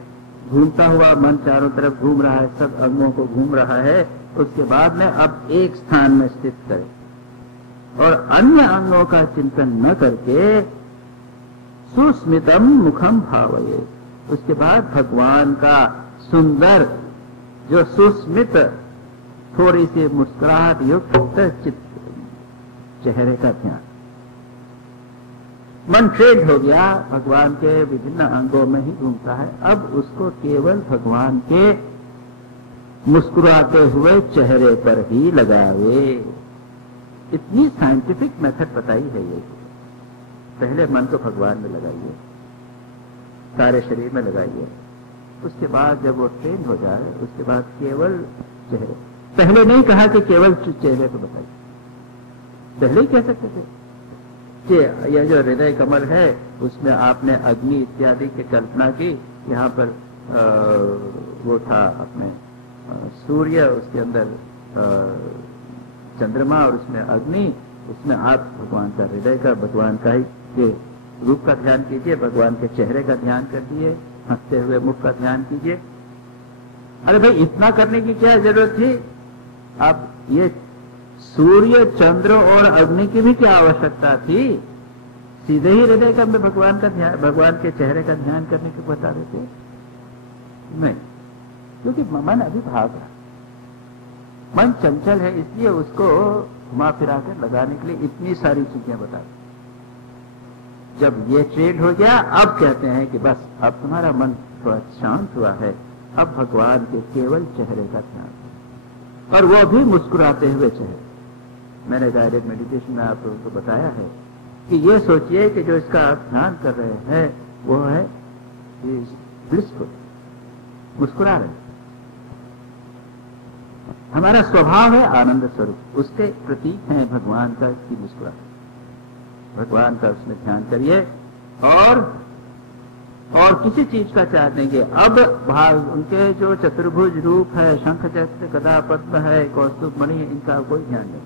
घूमता हुआ मन चारों तरफ घूम रहा है, सब अंगों को घूम रहा है, उसके बाद में अब एक स्थान में स्थित करे और अन्य अंगों का चिंतन न करके सुस्मितम मुखम भावये। उसके बाद भगवान का सुंदर जो सुस्मित थोड़ी सी मुस्कुराहट युक्त चेहरे का ध्यान। मन ट्रेन हो गया, भगवान के विभिन्न अंगों में ही घूमता है, अब उसको केवल भगवान के मुस्कुराते हुए चेहरे पर ही लगावे। इतनी साइंटिफिक मेथड बताई है ये। पहले मन को भगवान में लगाइए, सारे शरीर में लगाइए, उसके बाद जब वो ट्रेन हो जाए उसके बाद केवल चेहरे। पहले नहीं कहा कि केवल चेहरे को बताइए, पहले ही कह सकते थे कि यह जो हृदय कमल है उसमें आपने अग्नि इत्यादि की कल्पना की, यहाँ पर वो था अपने सूर्य, उसके अंदर चंद्रमा और उसमें अग्नि, उसमें आप भगवान का हृदय का, भगवान का ही ये रूप का ध्यान कीजिए, भगवान के चेहरे का ध्यान करिए, हंसते हुए मुख का ध्यान कीजिए। अरे भाई इतना करने की क्या जरूरत थी? आप ये सूर्य चंद्र और अग्नि की भी क्या आवश्यकता थी? सीधे ही हृदय का में भगवान का ध्यान, भगवान के चेहरे का ध्यान करने को बता देते नहीं, क्योंकि मन अभी भाग रहा, मन चंचल है, इसलिए उसको घुमा फिरा कर लगाने के लिए इतनी सारी चीजें बता दी। जब ये ट्रेन हो गया, अब कहते हैं कि बस अब तुम्हारा मन थोड़ा शांत हुआ है, अब भगवान के केवल चेहरे का ध्यान, और वो भी मुस्कुराते हुए चेहरे। मैंने गाइडेड मेडिटेशन में आप लोगों को बताया है कि ये सोचिए कि जो इसका आप ध्यान कर रहे हैं वो है ब्लिसफुल, मुस्कुरा रहे। हमारा स्वभाव है आनंद स्वरूप, उसके प्रतीक है भगवान का इसकी मुस्कुराहट। भगवान का उसमें ध्यान करिए और किसी चीज का चाह देंगे। अब भाग उनके जो चतुर्भुज रूप है, शंख चक्र गदा पद्म है, कौस्तुभ मणि, इनका कोई ध्यान नहीं।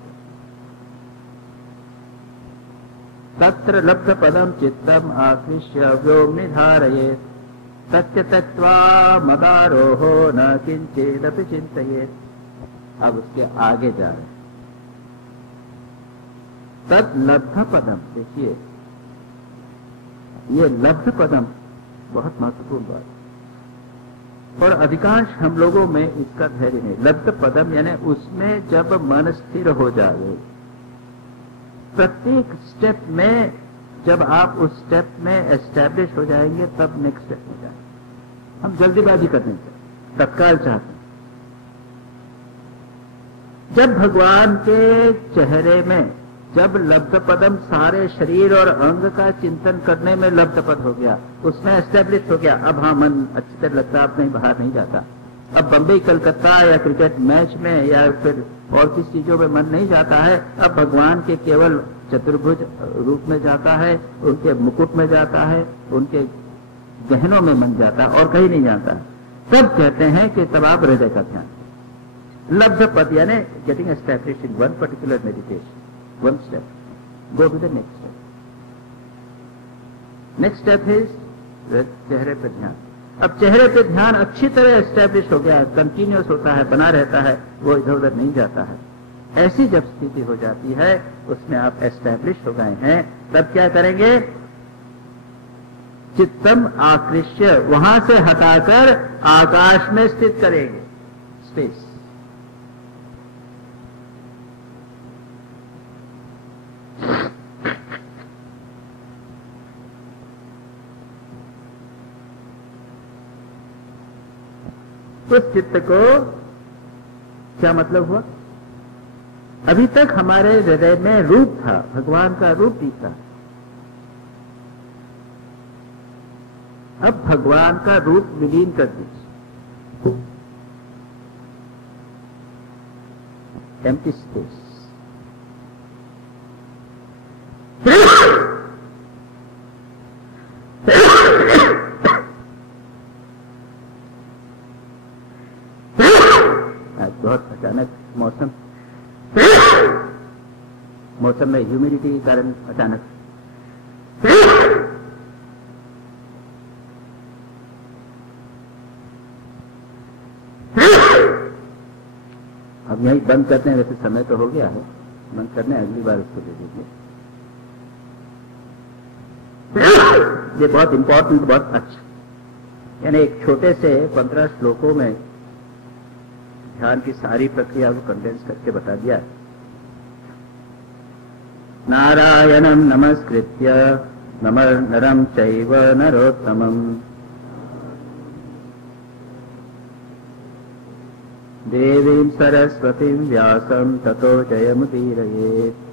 तत्र लब्ध पदम चित्तम आकृष्य व्योमनि धारयेत सत्य तत्वा मदारोहो न किंचिदपि चिंतयेत। अब उसके आगे जा रहे, तत् लब्ध पदम। देखिए ये लब्ध पदम बहुत महत्वपूर्ण बात, और अधिकांश हम लोगों में इसका धैर्य नहीं। लब्ध पदम यानी उसमें जब मन स्थिर हो जाए, प्रत्येक स्टेप में जब आप उस स्टेप में एस्टैब्लिश हो जाएंगे तब नेक्स्ट स्टेप में जाएंगे। हम जल्दीबाजी करने चाहिए, तत्काल चाहते हैं। जब भगवान के चेहरे में जब लब्ध पदम सारे शरीर और अंग का चिंतन करने में लब्ध पद हो गया, उसमें एस्टेब्लिश हो गया, अब हाँ मन अच्छी तरह लगता, अब कहीं बाहर नहीं जाता। अब बम्बई कलकत्ता या क्रिकेट मैच में या फिर और किसी चीजों में मन नहीं जाता है, अब भगवान के केवल चतुर्भुज रूप में जाता है, उनके मुकुट में जाता है, उनके गहनों में मन जाता है और कहीं नहीं जाता। तब कहते हैं कि तब आप हृदय का ध्यान। लब्ध पद यानी getting established in one particular meditation, one step, go to the next step. Next step is चेहरे पर ध्यान। अब चेहरे पे ध्यान अच्छी तरह एस्टैब्लिश हो गया, कंटिन्यूस होता है, बना रहता है, वो इधर उधर नहीं जाता है। ऐसी जब स्थिति हो जाती है, उसमें आप एस्टैब्लिश हो गए हैं, तब क्या करेंगे? चित्तम आकृष्य, वहां से हटाकर आकाश में स्थित करेंगे, स्पेस। उस चित्त को क्या मतलब हुआ? अभी तक हमारे हृदय में रूप था, भगवान का रूप दिखता, अब भगवान का रूप विलीन कर दीजिए, एम्प्टी स्पेस। मौसम में ह्यूमिडिटी के कारण अचानक अब यही बंद करते हैं, वैसे समय तो हो गया है, बंद करने अगली बार उसको दे दीजिए। ये बहुत इंपॉर्टेंट, बहुत अच्छा, यानी एक छोटे से 15 श्लोकों में ध्यान की सारी प्रक्रिया को कंडेंस करके बता दिया। नारायणं नमस्कृत्य नरं चैव नरोत्तमम् देवीं सरस्वतीं व्यासं ततो जयमुदीरयेत्।